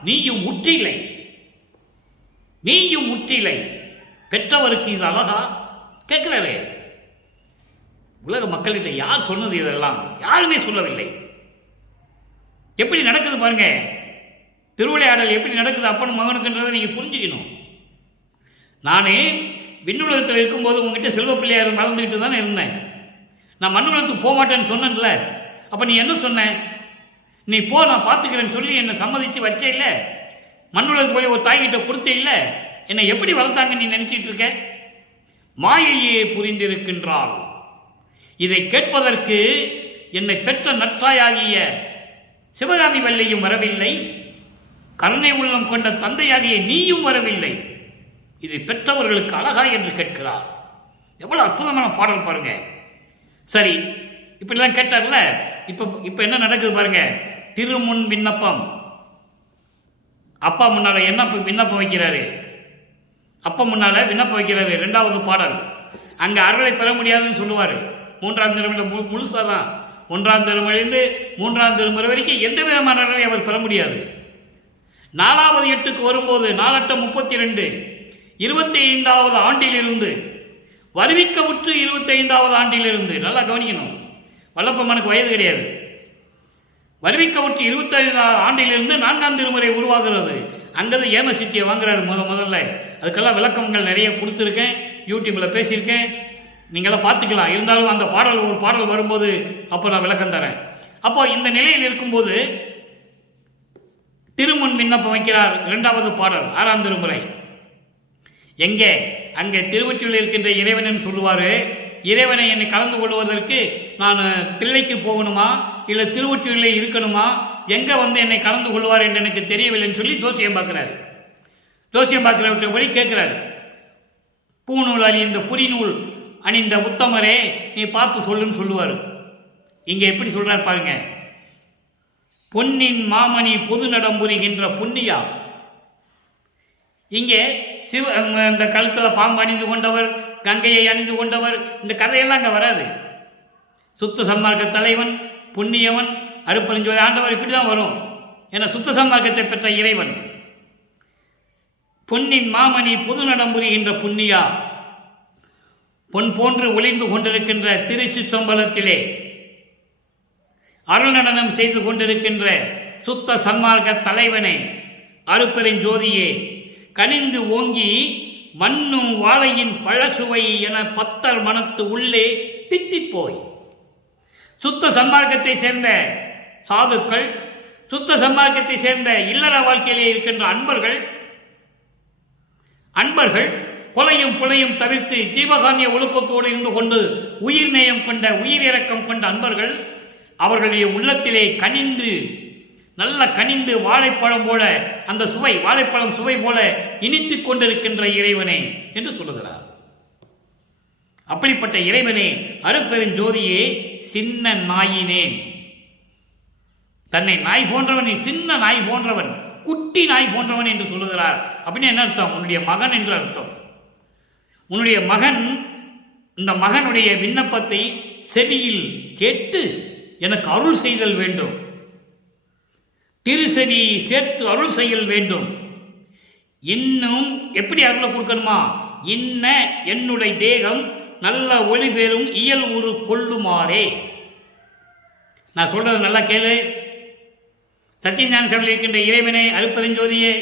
நீயும் உற்றிலை, நீயும் உற்றிலை. பெற்றவருக்கு இது அழகா? கேட்கிறாரே. உலக மக்கள்கிட்ட யார் சொன்னது இதெல்லாம்? யாருமே சொல்லவில்லை. எப்படி நடக்குது பாருங்க. திருவிளையாடல் எப்படி நடக்குது அப்பனும் மகனுக்குன்றதை நீங்க புரிஞ்சுக்கணும். நானே விண்ணுலகத்தில் இருக்கும்போது உங்ககிட்ட செல்வ பிள்ளையார் மறந்துக்கிட்டு தானே இருந்தேன். நான் மண்ணுலகத்துக்கு போக மாட்டேன்னு சொன்னேன்ல. அப்ப நீ என்ன சொன்ன? நீ போ, நான் பார்த்துக்கிறேன்னு சொல்லி என்னை சம்மதிச்சு வச்சே இல்லை. மண்ணுலகத்துக்கு போய் ஒரு தாய்கிட்ட கொடுத்தே இல்லை. என்னை எப்படி வளர்த்தாங்க நீ நினைச்சிட்டு இருக்க? மாயையே புரிந்திருக்கின்றாள். இதை கேட்பதற்கு என்னை பெற்ற நற்றாயாகிய சிவகாமி வள்ளியும் வரவில்லை, கருணை உள்ளம் கொண்ட தந்தையாகிய நீயும் வரவில்லை. இது பெற்றவர்களுக்கு அழகா என்று கேட்கிறார். எவ்வளவு அற்புதமான பாடல் பாருங்க. சரி, இப்படிலாம் கேட்டார்ல. இப்ப என்ன நடக்குது பாருங்க. திருமுன் விண்ணப்பம். அப்பா முன்னால என்ன விண்ணப்பம் வைக்கிறாரு? அப்பா முன்னால விண்ணப்பம் வைக்கிறாரு. 2வது பாடல். அங்க அருளை பெற முடியாதுன்னு சொல்லுவாரு. 3ஆம் திருமுறை முழுசாதான். 1ஆம் திருமுறையிலிருந்து 3ஆம் திருமுறை வரைக்கும் எந்த விதமான அருளை அவர் பெற முடியாது. 4வது 8க்கு வரும்போது 4 8 32 25வது ஆண்டிலிருந்து வருவிக்கவுற்று 25வது ஆண்டிலிருந்து, நல்லா கவனிக்கணும், வல்லப்பெருமானுக்கு வயது கிடையாது. வருவிக்கவுற்று 25வது ஆண்டிலிருந்து 4ஆம் திருமுறை உருவாகிறது. அங்கேருந்து ஏம சித்தியை வாங்குறாரு முதல்ல. அதுக்கெல்லாம் விளக்கங்கள் நிறைய கொடுத்துருக்கேன், யூடியூப்பில் பேசியிருக்கேன், நீங்களாம் பார்த்துக்கலாம். இருந்தாலும் அந்த பாடல் ஒரு பாடல் வரும்போது அப்போ நான் விளக்கம் தரேன். அப்போ இந்த நிலையில் இருக்கும்போது திருமுன் விண்ணப்பம் வைக்கிறார். 2வது பாடல் 6ஆம் திருமுறை. எங்கே? அங்கே திருவொற்றியூரில் இருக்கின்ற இறைவன் சொல்லுவார், இறைவனை என்னை கலந்து கொள்வதற்கு நான் தில்லைக்கு போகணுமா இல்லை திருவொற்றியூரில் இருக்கணுமா, எங்கே வந்து என்னை கலந்து கொள்வார் என்று எனக்கு தெரியவில்லைன்னு சொல்லி ஜோசியம் பார்க்குறாரு. ஜோசியம் பார்க்குறவற்றபடி கேட்குறாரு. பூநூல் அணிந்த புரிநூல் அணிந்த உத்தமரே நீ பார்த்து சொல்லுன்னு சொல்லுவார். இங்கே எப்படி சொல்கிறார் பாருங்க. பொன்னின் மாமணி பொது நடம் புரிகின்ற புண்ணியா. இங்கே இந்த கழுத்தில் பாம்பு அணிந்து கொண்டவர், கங்கையை அணிந்து கொண்டவர், இந்த கதையெல்லாம் அங்கே வராது. சுத்த சன்மார்க்க தலைவன், புண்ணியவன், அருட்பெருஞ்சோதி ஆண்டவர் இப்படி தான் வரும். ஏன்னா சுத்த சன்மார்க்கத்தை பெற்ற இறைவன். பொன்னின் மாமணி பொது நடம் புரிகின்ற புண்ணியா, பொன் போன்று ஒளிர்ந்து கொண்டிருக்கின்ற திருச்சிற்றம்பலத்திலே அருள் நடனம் செய்து கொண்டிருக்கின்ற சுத்த சன்மார்க்க தலைவனை, அருட்பெருஞ்சோதியே, கனிந்து ஓங்கி மண்ணும் வாழையின் பழசுவை என பத்தர் மனத்து உள்ளே தித்திப்போய். சுத்த சன்மார்க்கத்தை சேர்ந்த சாதுக்கள், சுத்த சன்மார்க்கத்தை சேர்ந்த இல்லற வாழ்க்கையிலே இருக்கின்ற அன்பர்கள் கொலையும் புலையும் தவிர்த்து ஜீவகானிய ஒழுக்கத்தோடு இருந்து கொண்டு உயிர் நேயம் கொண்ட, உயிர் இறக்கம் கொண்ட அன்பர்கள் அவர்களுடைய உள்ளத்திலே கனிந்து, நல்ல கனிந்து வாழைப்பழம் போல அந்த சுவை, வாழைப்பழம் சுவை போல இனித்து கொண்டிருக்கின்ற இறைவனே என்று சொல்லுகிறார். அப்படிப்பட்ட இறைவனே, அருட்பெருஞ்சோதியே, சின்ன நாயினேன், தன்னை நாய் போன்றவன், சின்ன நாய் போன்றவன், குட்டி நாய் போன்றவன் என்று சொல்லுகிறார். அப்படின்னு என்ன அர்த்தம்? உன்னுடைய மகன் என்று அர்த்தம். உன்னுடைய மகன், இந்த மகனுடைய விண்ணப்பத்தை செவியில் கேட்டு எனக்கு அருள் செய்தல் வேண்டும், திருசெவி சேர்த்து அருள் செய்யல் வேண்டும். இன்னும் எப்படி அருளை கொடுக்கணுமா? இன்ன என்னுடைய தேகம் நல்ல ஒளி பெறும் இயல் உரு கொள்ளுமாறே. நான் சொல்றது நல்லா கேளு. சத்தியஞான சபையில் இருக்கின்ற இறைவனே, அருட்பெருஞ்சோதியே,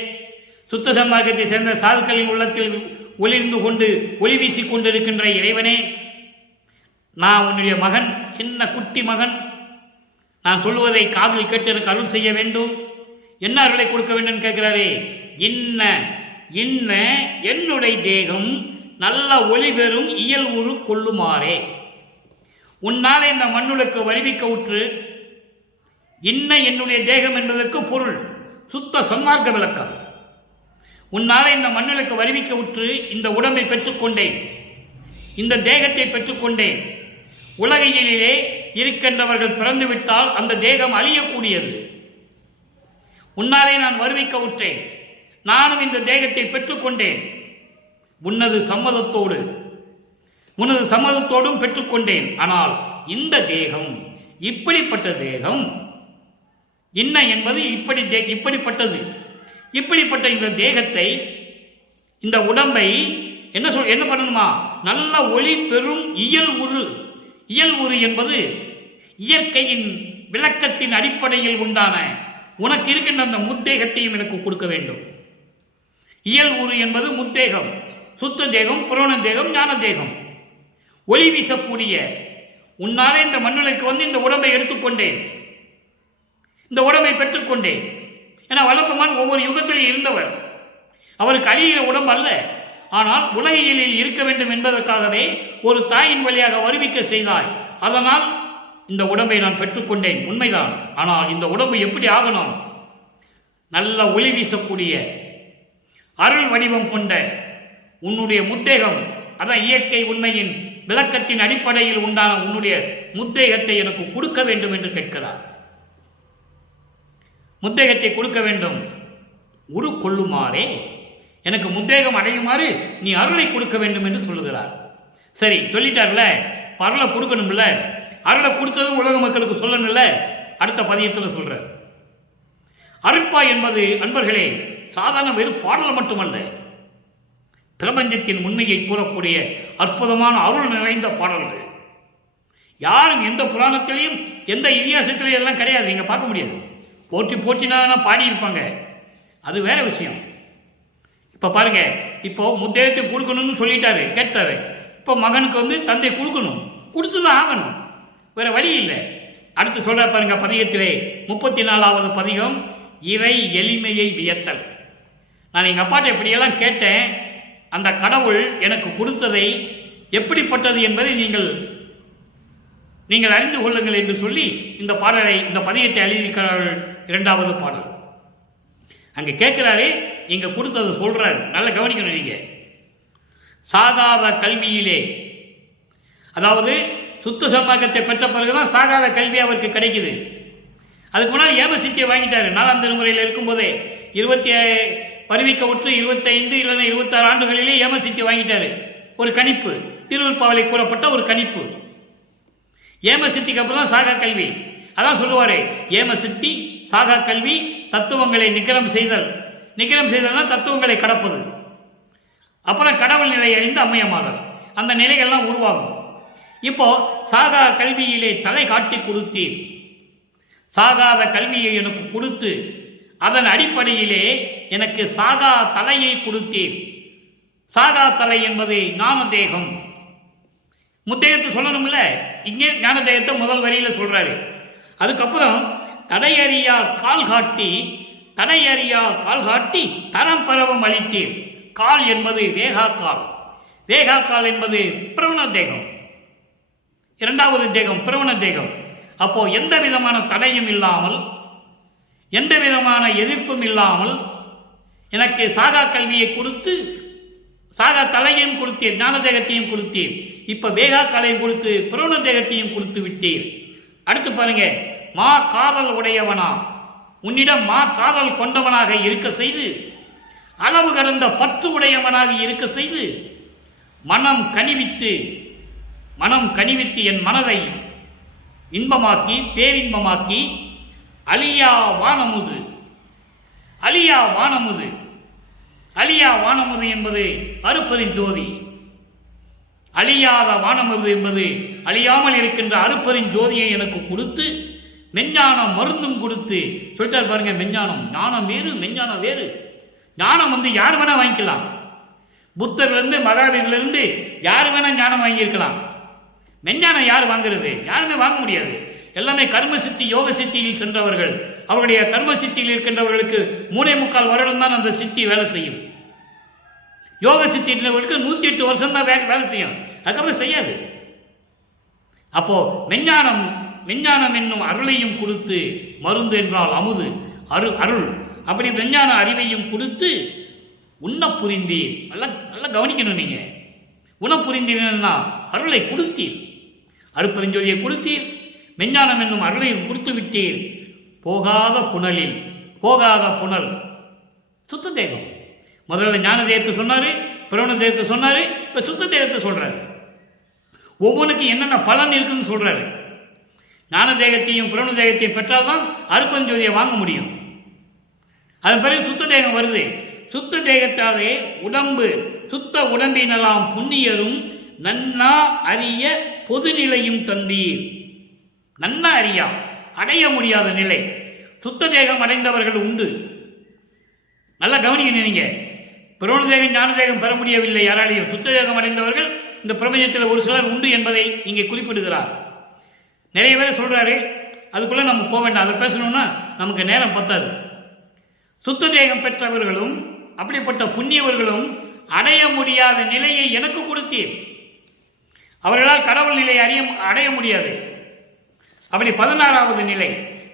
சுத்த சன்மார்க்கத்தை சேர்ந்த சாதுக்களின் உள்ளத்தில் ஒளிர்ந்து கொண்டு ஒளி வீசி கொண்டிருக்கின்ற இறைவனே, நான் உன்னுடைய மகன், சின்ன குட்டி மகன். நான் சொல்லுவதை காதில் கேட்டு எனக்கு அருள் செய்ய வேண்டும். என்ன அருளை கொடுக்க வேண்டும் கேட்கிறாரே. இன்ன இன்ன என்னுடைய தேகம் நல்ல ஒளி பெறும் இயல் உரு கொள்ளுமாறே. உன்னாலே இந்த மண்ணுக்கு வருவிக்க உற்று. இன்ன என்னுடைய தேகம் என்பதற்கு பொருள் சுத்த சன்மார்க்க விளக்கம். உன்னாலே இந்த மண்ணுக்கு வருவிக்க உற்று இந்த உடம்பை பெற்றுக்கொண்டேன், இந்த தேகத்தை பெற்றுக்கொண்டேன். உலகையிலே இருக்கின்றவர்கள் பிறந்துவிட்டால் அந்த தேகம் அழியக்கூடியது. உன்னாலே நான் வருவிக்க உற்றேன், நானும் இந்த தேகத்தை பெற்றுக்கொண்டேன். உனது சம்மதத்தோடும் பெற்றுக்கொண்டேன். ஆனால் இந்த தேகம் இப்படிப்பட்ட தேகம், இன்ன என்பது இப்படிப்பட்டது. இப்படிப்பட்ட இந்த தேகத்தை, இந்த உடம்பை என்ன பண்ணணுமா? நல்ல ஒளி பெறும் இயல் உரு என்பது இயற்கையின் விளக்கத்தின் அடிப்படையில் உண்டான உனக்கு இருக்கின்ற அந்த முத்தேகத்தையும் எனக்கு கொடுக்க வேண்டும். இயல் உரு என்பது முத்தேகம், சுத்த தேகம், புராண தேகம், ஞான தேகம், ஒளி வீசக்கூடிய. உன்னாலே இந்த மண்ணுலைக்கு வந்து இந்த உடம்பை எடுத்துக்கொண்டேன், இந்த உடம்பை பெற்றுக்கொண்டேன். ஏன்னா வல்லபெருமான் ஒவ்வொரு யுகத்திலும் இருந்தவர். அவருக்கு அழிகிற உடம்பு அல்ல. ஆனால் உலகியலில் இருக்க வேண்டும் என்பதற்காகவே ஒரு தாயின் வழியாக வருவிக்க செய்தாய். அதனால் இந்த உடம்பை நான் பெற்றுக்கொண்டேன், உண்மைதான். ஆனால் இந்த உடம்பு எப்படி ஆகணும்? நல்ல ஒளி வீசக்கூடிய அருள் வடிவம் கொண்ட உன்னுடைய முத்தேகம், அதான் இயற்கை உண்மையின் விளக்கத்தின் அடிப்படையில் உண்டான உன்னுடைய முத்தேகத்தை எனக்கு கொடுக்க வேண்டும் என்று கேட்கிறார். முத்தேகத்தை கொடுக்க வேண்டும், உரு கொள்ளுமாறே, எனக்கு முத்தேகம் அடையுமாறு நீ அருளை கொடுக்க வேண்டும் என்று சொல்லுகிறார். சரி, சொல்லிட்டார்ல, அருளை கொடுக்கணும்ல. அருளை கொடுத்ததும் உலக மக்களுக்கு சொல்லணும்ல. அடுத்த பதியத்தில் சொல்ற அருட்பா என்பது அன்பர்களே சாதாரண வெறும் பாடல் மட்டுமல்ல. பிரபஞ்சத்தின் உண்மையை கூறக்கூடிய அற்புதமான அருள் நிறைந்த பாடல்கள். யாரும் எந்த புராணத்திலையும் எந்த இதிகாசத்திலையும் எல்லாம் கிடையாது, நீங்கள் பார்க்க முடியாது. போட்டி போட்டினா பாடியிருப்பாங்க, அது வேற விஷயம். இப்போ பாருங்க, இப்போ முத்தேகத்தை கொடுக்கணும்னு சொல்லிட்டாரு, கேட்டாரு. இப்போ மகனுக்கு தந்தை கொடுக்கணும், கொடுத்து தான் ஆகணும், வேற வழி இல்லை. அடுத்து சொல்ற பாருங்க, பதிகத்திலே 34வது பதிகம், இறை எளிமையை வியத்தல். நான் எங்கள் அப்பாட்ட இப்படியெல்லாம் கேட்டேன், அந்த கடவுள் எனக்கு கொடுத்ததை எப்படிப்பட்டது என்பதை நீங்கள் அறிந்து கொள்ளுங்கள் என்று சொல்லி இந்த பதிகத்தை எழுதியிருக்கிறார்கள். 2வது பாடல் அங்கே கேட்கிறாரு, இங்க கொடுத்தது சொல்றாரு, நல்லா கவனிக்கணும். நீங்க சாகாத கல்வியிலே, அதாவது சுத்த சன்மார்க்கத்தை பெற்ற பிறகுதான் சாகாத கல்வி அவருக்கு கிடைக்குது. அதுக்கு முன்னாடி ஏமசித்தியை வாங்கிட்டாரு. 4ஆம் திருமுறையில் இருக்கும்போதே 20 பருவிக்க விட்டு 25 இல்லைன்னா 26 ஆண்டுகளிலே ஏமசித்தி வாங்கிட்டாரு. ஒரு கணிப்பு, திருவிற்பாவலை கூறப்பட்ட ஒரு கணிப்பு. ஏமசித்திக்கு அப்புறம் தான் சாகா கல்வி. அதான் சொல்லுவாரு, ஏமசித்தி சாகா கல்வி தத்துவங்களை நிகரம் செய்தல்னா தத்துவங்களை கடப்பது. அப்புறம் கடவுள் நிலை அறிந்து அம்மையமாதல், அந்த நிலைகள்லாம் உருவாகும். இப்போ சாகா கல்வியிலே தலை காட்டி கொடுத்தீர், சாகாத கல்வியை எனக்கு கொடுத்து அதன் அடிப்படையிலே எனக்கு சாகா தலையை கொடுத்தீர். சாகா தலை என்பது ஞான தேகம். முத்தேகத்தை சொல்லணும்ல, இங்கே ஞான தேகத்தை முதல் வரியில சொல்றாரு. அதுக்கப்புறம் தடையறியா கால் காட்டி தரம் பரவம் அளித்தீர். கால் என்பது வேகாக்கால், வேகாக்கால் என்பது பிரவண தேகம். 2வது தேகம் பிரவண தேகம். அப்போ எந்த விதமான தடையும் இல்லாமல், எந்த விதமான எதிர்ப்பும் இல்லாமல் எனக்கு சாகா கல்வியை கொடுத்து சாகா தலையையும் கொடுத்தீர், ஞான தேகத்தையும் கொடுத்தீர். இப்ப வேகா காலையும் கொடுத்து பிரவண தேகத்தையும் கொடுத்து விட்டீர். அடுத்து பாருங்க, மா காதல் உடையவனா, உன்னிடம் மா காதல் கொண்டவனாக இருக்க செய்து, அளவு கடந்த பற்று உடையவனாக இருக்க செய்து, மனம் கனிவித்து என் மனதை இன்பமாக்கி பேரின்பமாக்கி அழியா வானமுது என்பது அருப்பெருஞ்சோதி. அழியாத வானமுது என்பது அழியாமல் இருக்கின்ற அருப்பெருஞ்சோதியை எனக்கு கொடுத்து, மெஞ்ஞானம் மருந்தும் கொடுத்து சொல்லிட்டார் பாருங்க. மெஞ்ஞானம், ஞானம் வேறு, மெஞ்ஞானம் வேறு. ஞானம் யார் வேணா வாங்கிக்கலாம். புத்தர்லேருந்து மகாவீரிலிருந்து யார் வேணா ஞானம் வாங்கியிருக்கலாம். மெஞ்ஞானம் யார் வாங்குறது? யாருமே வாங்க முடியாது. எல்லாமே கர்ம சித்தி யோக சித்தியில் சென்றவர்கள். அவருடைய கர்ம சித்தியில் இருக்கின்றவர்களுக்கு 3.25 வருடம் தான் அந்த சித்தி வேலை செய்யும். யோக சித்தியினவர்களுக்கு 108 வருஷம் தான் வேலை செய்யும், அதுக்கப்புறம் செய்யாது. அப்போ மெஞ்ஞானம் என்னும் அருளையும் கொடுத்து, மருந்து என்றால் அமுது, அருள், அப்படி மெஞ்ஞான அறிவையும் கொடுத்து உண்ண புரிந்தீர். நல்லா கவனிக்கணும். நீங்க உண புரிந்தீர்னா அருளை கொடுத்தீர், அருப்பெருஞ்சோதியை கொடுத்தீர், மெஞ்ஞானம் என்னும் அருளையும் கொடுத்து விட்டீர். போகாத புனல் சுத்த தேகம். முதல்ல ஞான தேகத்தை சொன்னாரு, பிரவண தேகத்தை சொன்னாரு, இப்ப சுத்த தேகத்தை சொல்றாரு. ஒவ்வொன்றுக்கும் என்னென்ன பலன் இருக்குன்னு சொல்றாரு. ஞான தேகத்தையும் பிரவண தேகத்தையும் பெற்றால்தான் அருப்பெருஞ்சோதியை வாங்க முடியும். அதன் பிறகு சுத்த தேகம் வருது. சுத்த தேகத்தாலே சுத்த உடம்பினலாம் புண்ணியரும் நன்னா அறிய பொதுநிலையும் தந்தீர். நன்னா அறியா, அடைய முடியாத நிலை சுத்த தேகம் அடைந்தவர்கள் உண்டு. நல்லா கவனிக்கணும். நீங்க பிரவண தேகம் ஞான தேகம் பெற முடியவில்லை யாராலையும். சுத்த தேகம் அடைந்தவர்கள் இந்த பிரபஞ்சத்தில் ஒரு சிலர் உண்டு என்பதை இங்கே குறிப்பிடுகிறார். நிறைய பேர் சொல்றாரு, அதுக்குள்ள நம்ம போக வேண்டாம், அதை பேசணும்னா நமக்கு நேரம் பத்தாது. சுத்த தேகம் பெற்றவர்களும் அப்படிப்பட்ட புண்ணியவர்களும் அடைய முடியாத நிலையை எனக்கு கொடுத்தீர். அவர்களால் கடவுள் நிலையை அடைய முடியாது. அப்படி 16வது நிலை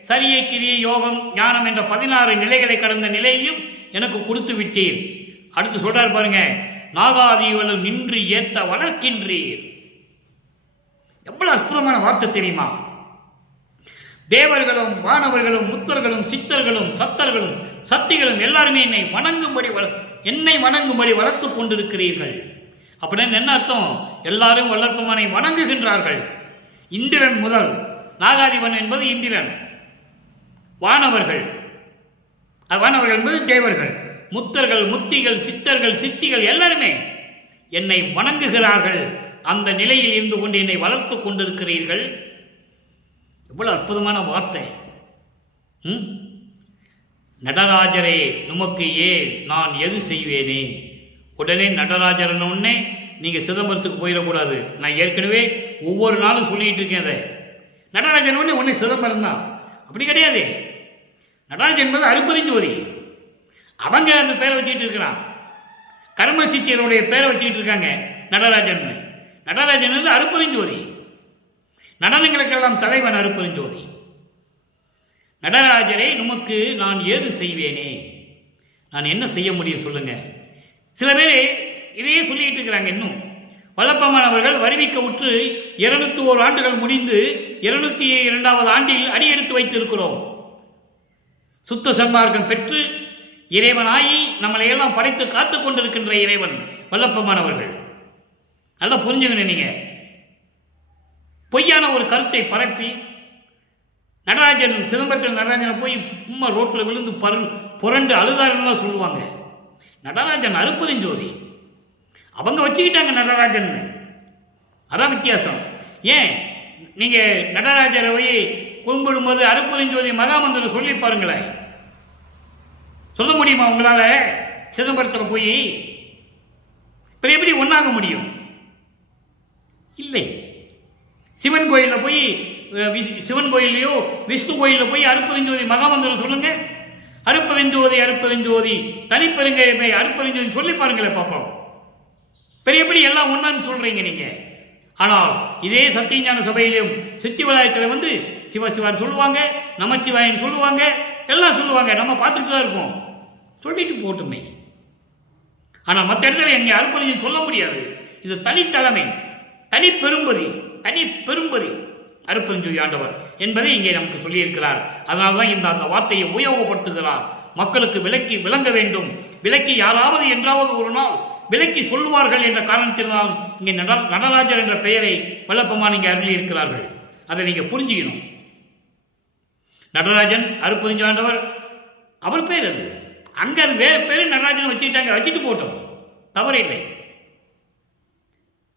சரியை கிரியை யோகம் ஞானம் என்ற 16 நிலைகளை கடந்த நிலையையும் எனக்கு கொடுத்து விட்டீர். அடுத்து சொல்றார் பாருங்க, நாகாதீவலும் நின்று ஏத்த வளர்க்கின்றீர். எவ்வளவு அற்புதமான வார்த்தை தெரியுமா? தேவர்களும் வானவர்களும் முத்தர்களும் சித்தர்களும் சத்தர்களும் சக்திகளும் எல்லாருமே என்னை வணங்கும்படி வளர்த்து கொண்டிருக்கிறீர்கள். அப்படின்னு என்ன அர்த்தம்? எல்லாரும் வளர்ப்பமனை வணங்குகின்றார்கள். இந்திரன் முதல், நாகாதிபன் என்பது இந்திரன், வானவர்கள் என்பது தேவர்கள், முத்தர்கள் முத்திகள் சித்தர்கள் சித்திகள் எல்லாருமே என்னை வணங்குகிறார்கள். அந்த நிலையில் இருந்து கொண்டு என்னை வளர்த்து கொண்டிருக்கிறீர்கள். எவ்வளவு அற்புதமான வார்த்தை. நடராஜரே நமக்கு நான் எது செய்வேனே. உடனே நடராஜரன்னே நீங்கள் சிதம்பரத்துக்கு போயிடக்கூடாது. நான் ஏற்கனவே ஒவ்வொரு நாளும் சொல்லிகிட்டு இருக்கேன். அதை நடராஜன் ஒன்று சிதம்பரம் தான். அப்படி கிடையாது. நடராஜன் என்பது அருப்பெருஞ்சோதி. அவங்க அந்த பேரை வச்சுக்கிட்டு இருக்கிறான். கர்ம சித்தியருடைய பேரை வச்சுக்கிட்டு இருக்காங்க நடராஜன். நடராஜன் வந்து அருப்பெருஞ்சோதி. நடனங்களுக்கெல்லாம் தலைவன் அருப்பெருஞ்சோதி. நடராஜரே நமக்கு நான் ஏது செய்வேனே. நான் என்ன செய்ய முடியும் சொல்லுங்க. சில பேர் இதையே சொல்லிட்டு இருக்கிறாங்க. இன்னும் வல்லப்பெருமான் அவர்கள் வருவிக்க உற்று 201 ஆண்டுகள் முடிந்து 202வது ஆண்டில் அடியெடுத்து வைத்திருக்கிறோம். சுத்த சன்மார்க்கம் பெற்று இறைவனாகி நம்மளை எல்லாம் படைத்து காத்து கொண்டிருக்கின்ற இறைவன் வல்லப்பெருமான் அவர்கள். நல்லா புரிஞ்சுக்கணும். நீங்க பொய்யான ஒரு கருத்தை பரப்பி நடராஜன் சிதம்பரத்தில் நடராஜனை போய் சும்மா ரோட்டில் விழுந்து புரண்டு அழுதாருன்னா சொல்லுவாங்க. நடராஜன் அருப்பெருஞ்சோதி. அவங்க வச்சுக்கிட்டாங்க நடராஜன். அதான் வித்தியாசம். ஏன் நீங்க நடராஜரை போய் கும்பிடும்போது அருப்பெருஞ்சோதி மகாமந்திரம் சொல்லி பாருங்களேன். சொல்ல முடியுமா உங்களால? சிதம்பரத்தில் போய் இப்போ எப்படி ஒன்றாக முடியும்? இல்லை. சிவன் கோயிலில் போய் சிவன் கோயிலையோ விஷ்ணு கோயிலில் போய் அருப்பெருஞ்சோதி மகாமந்திரம் சொல்லுங்க. அருப்பெருஞ்சோதி அருப்பெருஞ்சோதி தனிப்பெருங்கை அருப்பெருஞ்சோதி சொல்லி பாருங்களேன் பார்ப்போம். எப்படி எல்லாம் ஒன்னான்னு சொல்றீங்க நீங்க. ஆனால் இதே சத்தியஞான சபையிலும் சித்தி விநாயகத்தில் வந்து சிவசிவான்னு சொல்லுவாங்க, நமச்சிவாயன் சொல்லுவாங்க, எல்லாம் சொல்லுவாங்க. நம்ம பார்த்துட்டு தான் இருக்கோம். சொல்லிட்டு போட்டுமே. ஆனால் மற்ற இடத்துல எங்கே அருப்பெருஞ்சோதி சொல்ல முடியாது. இது தனித்தலைமை, தனி பெரும்பதி அருப்பெருஞ்சோதி ஆண்டவர் என்பதை இங்கே நமக்கு சொல்லியிருக்கிறார். அதனால தான் அந்த வார்த்தையை உபயோகப்படுத்துகிறார். மக்களுக்கு விலக்கி விளங்க வேண்டும். விலக்கி யாராவது என்றாவது ஒரு நாள் விலக்கி சொல்லுவார்கள் என்ற காரணத்தில்தான் இங்கே நடராஜர் என்ற பெயரை வல்லப்பெருமான் இங்கே அருளி இருக்கிறார்கள். அதை நீங்க புரிஞ்சுக்கணும். நடராஜன் அருப்பெருஞ்சோதி ஆண்டவர் அவர் பேர் அது. அங்க அது வேற பேரு நடராஜன் வச்சுக்கிட்டாங்க. வச்சுட்டு போட்டோம், தவறு இல்லை.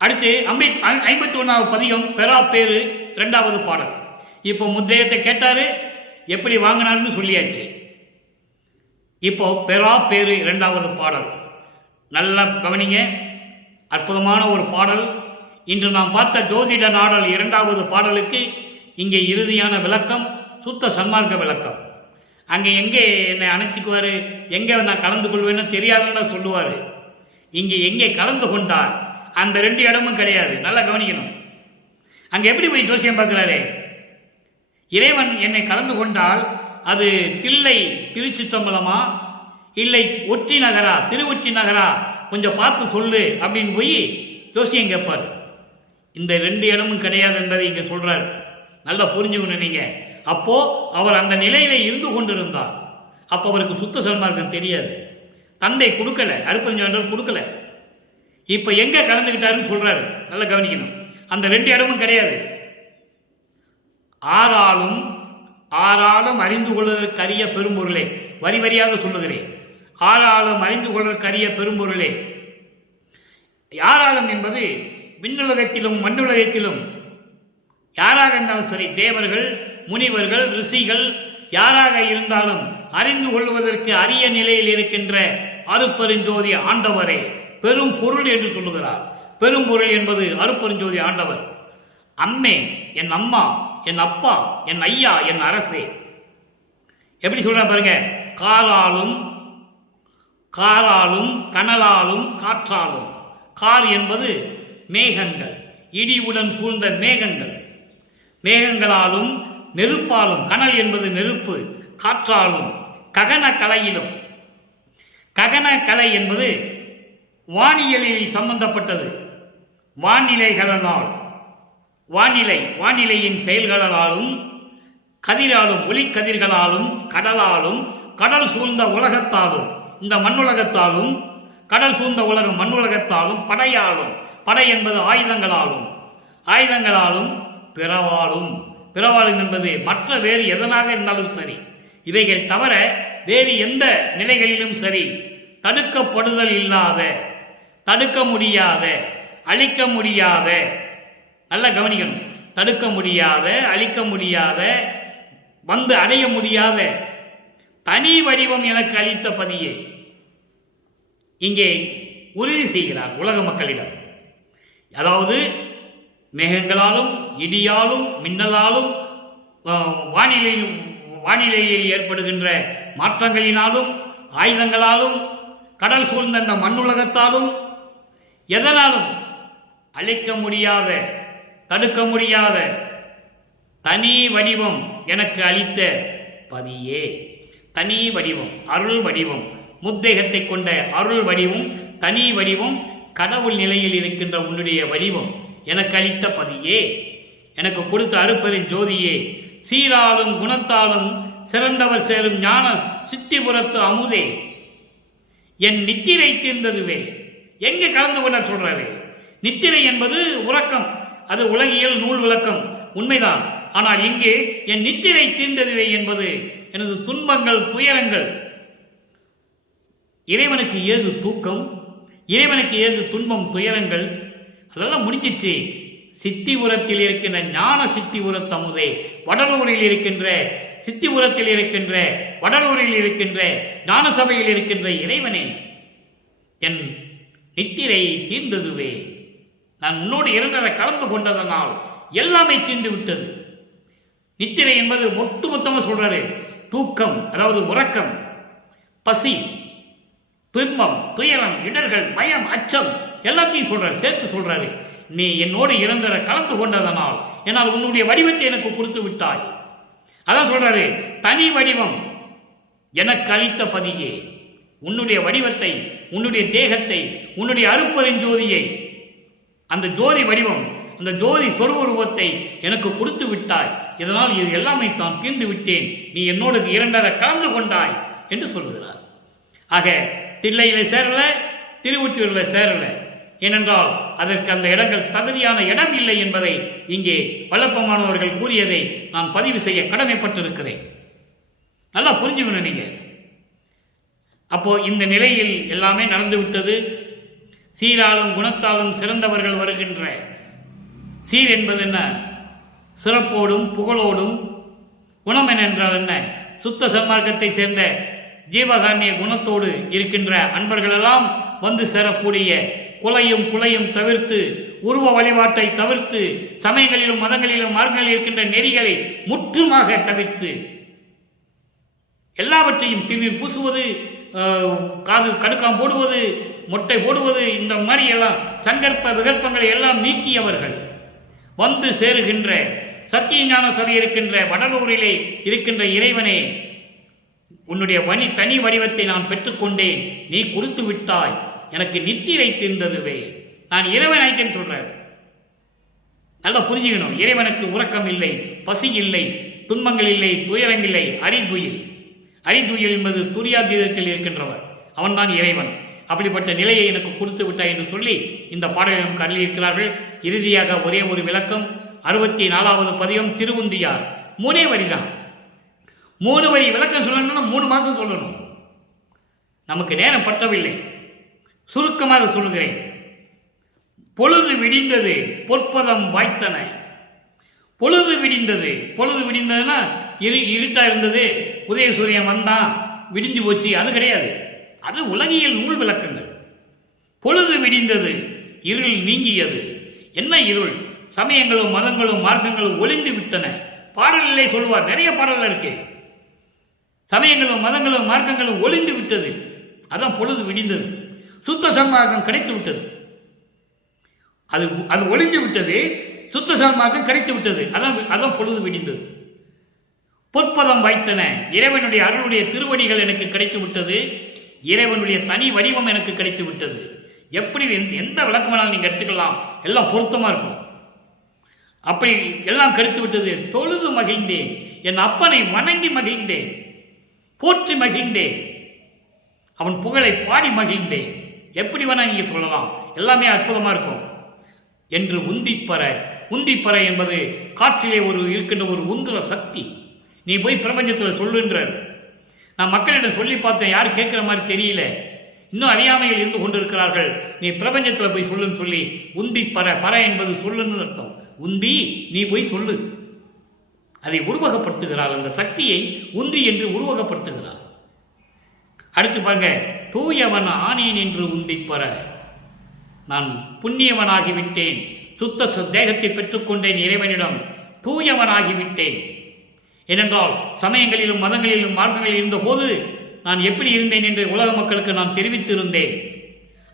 அடுத்து 51வது பதிகம் பெறா பேரு 2வது பாடல். இப்போ முத்தேயத்தை கேட்டாரு, எப்படி வாங்கினாருன்னு சொல்லியாச்சு. இப்போ பெறா பேரு 2வது பாடல். நல்லா கவனிங்க. அற்புதமான ஒரு பாடல். இன்று நாம் பார்த்த ஜோதிட நாடல் 2வது பாடலுக்கு இங்கே இறுதியான விளக்கம், சுத்த சன்மார்க்க விளக்கம். அங்கே எங்கே என்னை அணைச்சிக்குவார், எங்கே நான் கலந்து கொள்வேன்னு தெரியாதுன்னு சொல்லுவார். இங்கே எங்கே கலந்து கொண்டார் அந்த 2 இடமும் கிடையாது. நல்லா கவனிக்கணும். அங்கே எப்படி போய் ஜோசியம் பார்க்குறாரு? இறைவன் என்னை கலந்து கொண்டால் அது தில்லை திருச்சிற்றம்பலமா இல்லை ஒற்றி நகரா திருவொற்றி நகரா கொஞ்சம் பார்த்து சொல்லு அப்படின்னு போய் ஜோசியம் கேட்பார். இந்த 2 இடமும் கிடையாது என்பதை இங்கே சொல்றார். நல்லா புரிஞ்சுக்கணும் நீங்க. அப்போ அவர் அந்த நிலையில இருந்து கொண்டிருந்தார். அப்போ அவருக்கு சுத்த சன்மார்க்கம் தெரியாது. தந்தை கொடுக்கல, அருப்பெருஞ்சோதி கொடுக்கல. இப்ப எங்க கலந்துக்கிட்டாருன்னு சொல்றாரு. நல்லா கவனிக்கணும். அந்த 2 இடமும் கிடையாது. ஆறாலும் அறிந்து கொள்வதற்கரிய பெரும்பொருளே. வரி வரியாக சொல்லுகிறேன். ஆறாலும் அறிந்து கொள்வதற்கரிய பெரும்பொருளே. யாராலும் என்பது விண்ணுலகத்திலும் மண்ணுலகத்திலும் யாராக இருந்தாலும் சரி, தேவர்கள் முனிவர்கள் ரிஷிகள் யாராக இருந்தாலும் அறிந்து கொள்வதற்கு அரிய நிலையில் இருக்கின்ற அருப்பெருஞ்சோதி ஆண்டவரே பெரும் பொருள் என்று சொல்லுகிறார். பெரும் பொருள் என்பது அருப்பெருஞ்சோதி ஆண்டவர். அம்மே, என் அம்மா, என் அப்பா, என் ஐயா, என் அரசே. எப்படி சொல்ற பாருங்க. காராலும் கனலாலும் காற்றாலும். கார் என்பது மேகங்கள், இடிவுடன் சூழ்ந்த மேகங்கள். மேகங்களாலும் நெருப்பாலும். கனல் என்பது நெருப்பு. காற்றாலும் ககன கலையிலும். ககன கலை என்பது வானியலில் சம்பந்தப்பட்டது. வானிலைகளால், வானிலையின் செயல்களாலும் கதிராலும் ஒளிக்கதிர்களாலும் கடலாலும் கடல் சூழ்ந்த உலகத்தாலும் இந்த மண்ணுலகத்தாலும் கடல் சூழ்ந்த உலகம் மண்ணுலகத்தாலும் படையாலும். படை என்பது ஆயுதங்களாலும் பிறவாலும் என்பது மற்ற வேறு எதனாக இருந்தாலும் சரி, இவைகள் தவிர வேறு எந்த நிலைகளிலும் சரி தடுக்கப்படுதல் இல்லாத தடுக்க முடியாத, அழிக்க முடியாத, நல்ல கவனிக்கணும், தடுக்க முடியாத, அழிக்க முடியாத, வந்து அடைய முடியாத தனி வடிவம் எனக்கு அளித்த பதியே இங்கே உறுதி செய்கிறார் உலக மக்களிடம். அதாவது மேகங்களாலும் இடியாலும் மின்னலாலும் வானிலையில் ஏற்படுகின்ற மாற்றங்களினாலும் ஆயுதங்களாலும் கடல் சூழ்ந்த இந்த மண்ணுலகத்தாலும் எதனாலும் அழிக்க முடியாத, தடுக்க முடியாத தனி வடிவம் எனக்கு அளித்த பதியே. தனி வடிவம், அருள் வடிவம், முத்தேகத்தை கொண்ட அருள் வடிவம், தனி வடிவம், கடவுள் நிலையில் இருக்கின்ற உன்னுடைய வடிவம் எனக்கு அளித்த பதியே, எனக்கு கொடுத்த அருப்பெரும் ஜோதியே, சீராலும் குணத்தாலும் சிறந்தவர் சேரும் ஞான சித்திபுரத்து அமுதே, என் நித்திரை தீர்ந்ததுவே. எங்கே கலந்து கொண்ட சொல்றாரு? நித்திரை என்பது உறக்கம், அது உலகியல் நூல் விளக்கம், உண்மைதான். ஆனால் இங்கே என் நித்திரை தீர்ந்ததுவே என்பது எனது துன்பங்கள், துயரங்கள். இறைவனுக்கு ஏது தூக்கம், இறைவனுக்கு ஏது துன்பம், துயரங்கள், அதெல்லாம் முடிஞ்சிச்சு. சித்திபுரத்தில் இருக்கின்ற ஞான சித்திபுரத்து அமுதே, வடலூரில் இருக்கின்ற சித்திபுரத்தில் இருக்கின்ற, வடலூரில் இருக்கின்ற ஞான சபையில் இருக்கின்ற இறைவனே, என் நித்திரை தீர்ந்ததுவே. நான் உன்னோடு இரண்டரை கலந்து கொண்டதனால் எல்லாமே தீர்ந்து விட்டது. நித்திரை என்பது ஒட்டுமொத்தமாக சொல்றாரு. தூக்கம் அதாவது உறக்கம், பசி, துன்பம், துயரம், இடர்கள், பயம், அச்சம் எல்லாத்தையும் சொல்றாரு, சேர்த்து சொல்றாரு. நீ என்னோடு இரண்டரை கலந்து கொண்டதனால் என்னால் உன்னுடைய வடிவத்தை எனக்கு கொடுத்து விட்டாய். அதான் சொல்றாரு, தனி வடிவம் எனக்கு அளித்த பதியே, உன்னுடைய வடிவத்தை, உன்னுடைய தேகத்தை, உன்னுடைய அருப்பெருஞ்சோதியை, அந்த ஜோதி வடிவம், அந்த ஜோதி சொருவருவத்தை எனக்கு கொடுத்து விட்டாய். இதனால் இது எல்லாமே தான் தீர்ந்து விட்டேன், நீ என்னோடு இரண்டரை கலந்து கொண்டாய் என்று சொல்லுகிறார். ஆக தில்லையில சேரல, திருவொற்றியூரில் சேரல. ஏனென்றால் அதற்கு அந்த இடங்கள் தகுதியான இடம் இல்லை என்பதை இங்கே வல்லப்பமானவர்கள் கூறியதை நான் பதிவு செய்ய கடமைப்பட்டிருக்கிறேன். நல்லா புரிஞ்சுக்கணும் நீங்க. அப்போ இந்த நிலையில் எல்லாமே நடந்து விட்டது. சீராலும் குணத்தாலும் சிறந்தவர்கள் வருகின்ற, சீர் என்பது என்ன? சிறப்போடும் புகழோடும். குணம் என்றால் என்ன? சுத்த சன்மார்க்கத்தை சேர்ந்த ஜீவகாரணிய குணத்தோடு இருக்கின்ற அன்பர்களெல்லாம் வந்து சேரக்கூடிய, குலையும் குலையும் தவிர்த்து, உருவ வழிபாட்டை தவிர்த்து, சமயங்களிலும் மதங்களிலும் மார்க்கங்களில் இருக்கின்ற நெறிகளை முற்றுமாக தவிர்த்து, எல்லாவற்றையும் திருநீர் பூசுவது, காது கடுக்காம் போடுவது, மொட்டை போடுவது, இந்த மாதிரி எல்லாம் சங்கற்ப விகற்பங்களை எல்லாம் நீக்கியவர்கள் வந்து சேருகின்ற சத்திய ஞான சபை இருக்கின்ற வடலூரிலே இருக்கின்ற இறைவனே, உன்னுடைய தனி வடிவத்தை நான் பெற்றுக்கொண்டேன், நீ கொடுத்து விட்டாய், எனக்கு நித்திரை தீர்ந்ததுவே. நான் இறைவன் ஆயிட்டேன்னு சொல்றேன். நல்லா புரிஞ்சுக்கணும். இறைவனுக்கு உறக்கம் இல்லை, பசி இல்லை, துன்பங்கள் இல்லை, துயரங்கள் இல்லை. அரிதுயில், அரிதுயில் என்பது துரியாதீதத்தில் இருக்கின்றவர், அவன்தான் இறைவன். அப்படிப்பட்ட நிலையை எனக்கு கொடுத்து விட்டாய் என்று சொல்லி இந்த பாடலை நமக்கு அருளியிருக்கிறார்கள். இறுதியாக ஒரே ஒரு விளக்கம். 64வது பதிகம் திருவுந்தியார். 3 வரிதான். 3 வரி விளக்கம் சொல்லணும்னா 3 மாதம் சொல்லணும். நமக்கு நேரம் பற்றவில்லை, சுருக்கமாக சொல்லுகிறேன். பொழுது விடிந்தது, பொற்பதம் வாய்த்தன. பொழுது விடிந்தது. பொழுது விடிந்ததுன்னா இருட்டா இருந்தது, உதய சூரியன் வந்தான், விடிஞ்சு போச்சு, அது கிடையாது. அது உலகியல் நூல் விளக்கங்கள். பொழுது விடிந்தது, இருள் நீங்கியது. என்ன இருள்? சமயங்களும் மதங்களும் மார்க்கங்களும் ஒளிந்து விட்டன. பாடலிலே சொல்வார், நிறைய பாடல்கள் இருக்கு. சமயங்களும் மதங்களும் மார்க்கங்களும் ஒளிந்து விட்டது, அதான் பொழுது விடிந்தது. சுத்த சன்மார்க்கம் கிடைத்து விட்டது, அது ஒளிந்து விட்டது. சுத்த சன்மார்க்கம் கிடைத்து விட்டது, அதான் பொழுது விடிந்தது. பொற்பதம் வாய்த்தன, இறைவனுடைய அருளுடைய திருவடிகள் எனக்கு கிடைத்து விட்டது. இறைவனுடைய தனி வடிவம் எனக்கு கிடைத்து விட்டது. எப்படி எந்த விளக்கமானாலும் நீங்க எடுத்துக்கலாம், எல்லாம் பொருத்தமா இருக்கும். அப்படி எல்லாம் கிடைத்து விட்டது. தொழுது மகிழ்ந்தேன், என் அப்பனை வணங்கி மகிழ்ந்தேன், போற்றி மகிழ்ந்தேன், அவன் புகழை பாடி மகிழ்ந்தேன். எப்படி வேணா நீங்க சொல்லலாம், எல்லாமே அற்புதமா இருக்கும் என்று உந்திப்பற. உந்திப்பற என்பது காற்றிலே இருக்கின்ற ஒரு உந்துர சக்தி. நீ போய் பிரபஞ்சத்தில் சொல்லுன்ற. நான் மக்களிடம் சொல்லி பார்த்தேன், யாரும் கேட்குற மாதிரி தெரியல. இன்னும் அறியாமையில் இருந்து கொண்டிருக்கிறார்கள். நீ பிரபஞ்சத்தில் போய் சொல்லுன்னு சொல்லி உந்தி பர என்பது சொல்லுன்னு அர்த்தம். உந்தி நீ போய் சொல்லு. அதை உருவகப்படுத்துகிறார். அந்த சக்தியை உந்தி என்று உருவகப்படுத்துகிறார். அடுத்து பாருங்க, தூயவன் ஆனேன் என்று உந்தி பர. நான் புண்ணியவனாகிவிட்டேன், சுத்த தேகத்தை பெற்றுக்கொண்டேன் இறைவனிடம், தூயவனாகிவிட்டேன். ஏனென்றால் சமயங்களிலும் மதங்களிலும் மார்க்கங்களில் இருந்த போது நான் எப்படி இருந்தேன் என்று உலக மக்களுக்கு நான் தெரிவித்திருந்தேன்.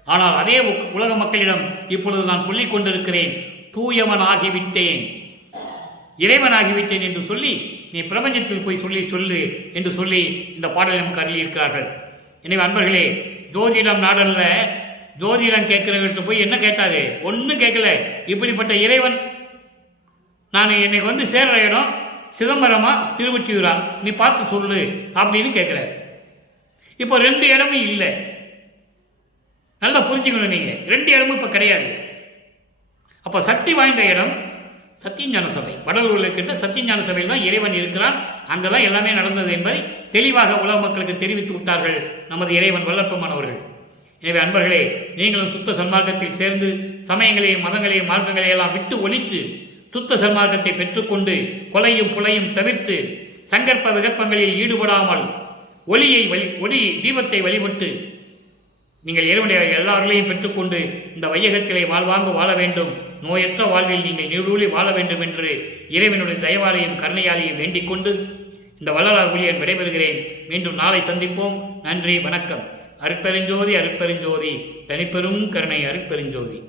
ஆனால் அதே உலக மக்களிடம் இப்பொழுது நான் சொல்லிக் கொண்டிருக்கிறேன், தூயவனாகிவிட்டேன், இறைவனாகிவிட்டேன் என்று சொல்லி நீ பிரபஞ்சத்தில் போய் சொல்லு என்று சொல்லி இந்த பாடலை நமக்கு அருளியிருக்கிறார்கள். எனவே அன்பர்களே, ஜோதிடம் நாடல்ல, ஜோதிடம் கேட்கிறவர்கிட்ட போய் என்ன கேட்டாரு? ஒன்றும் கேட்கல. இப்படிப்பட்ட இறைவன் நான் என்னை வந்து சேர்ற இடம் சிதம்பரமா திருவொற்றியூரா, நீ பார்த்து சொல்லு அப்படின்னு கேட்குற. இப்போ 2 இடமும் இல்லை. நல்லா புரிஞ்சுக்கணும். நீங்க 2 இடமும் இப்போ கிடையாது. அப்போ சக்தி வாய்ந்த இடம் சத்தியஞான சபை, வடலூரில் இருக்கின்ற சத்தியஞான சபையில் தான் இறைவன் இருக்கிறான். அங்கதான் எல்லாமே நடந்தது என்பதை தெளிவாக உலக மக்களுக்கு தெரிவித்து விட்டார்கள் நமது இறைவன் வல்லப்பமானவர்கள். எனவே அன்பர்களே, நீங்களும் சுத்த சன்மார்க்கத்தில் சேர்ந்து சமயங்களையும் மதங்களையும் மார்க்கங்களையும் எல்லாம் விட்டு ஒழித்து சுத்த சன்மார்க்கத்தை பெற்றுக்கொண்டு கொலையும் புலையும் தவிர்த்து சங்கற்ப விகற்பங்களில் ஈடுபடாமல் ஒளி தீபத்தை வழிபட்டு நீங்கள் இறைவனுடைய எல்லார்களையும் பெற்றுக்கொண்டு இந்த வையகத்திலே வாழ்வாங்கு வாழ வேண்டும், நோயற்ற வாழ்வில் நீங்கள் நீடூழி வாழ வேண்டும் என்று இறைவனுடைய தயவாலையும் கருணையாலையும் வேண்டிக் கொண்டு இந்த வள்ளலார் ஊழியன் விடைபெறுகிறேன். மீண்டும் நாளை சந்திப்போம். நன்றி, வணக்கம். அருட்பெருஞ்சோதி அருட்பெருஞ்சோதி, தனிப்பெரும் கருணை அருட்பெருஞ்சோதி.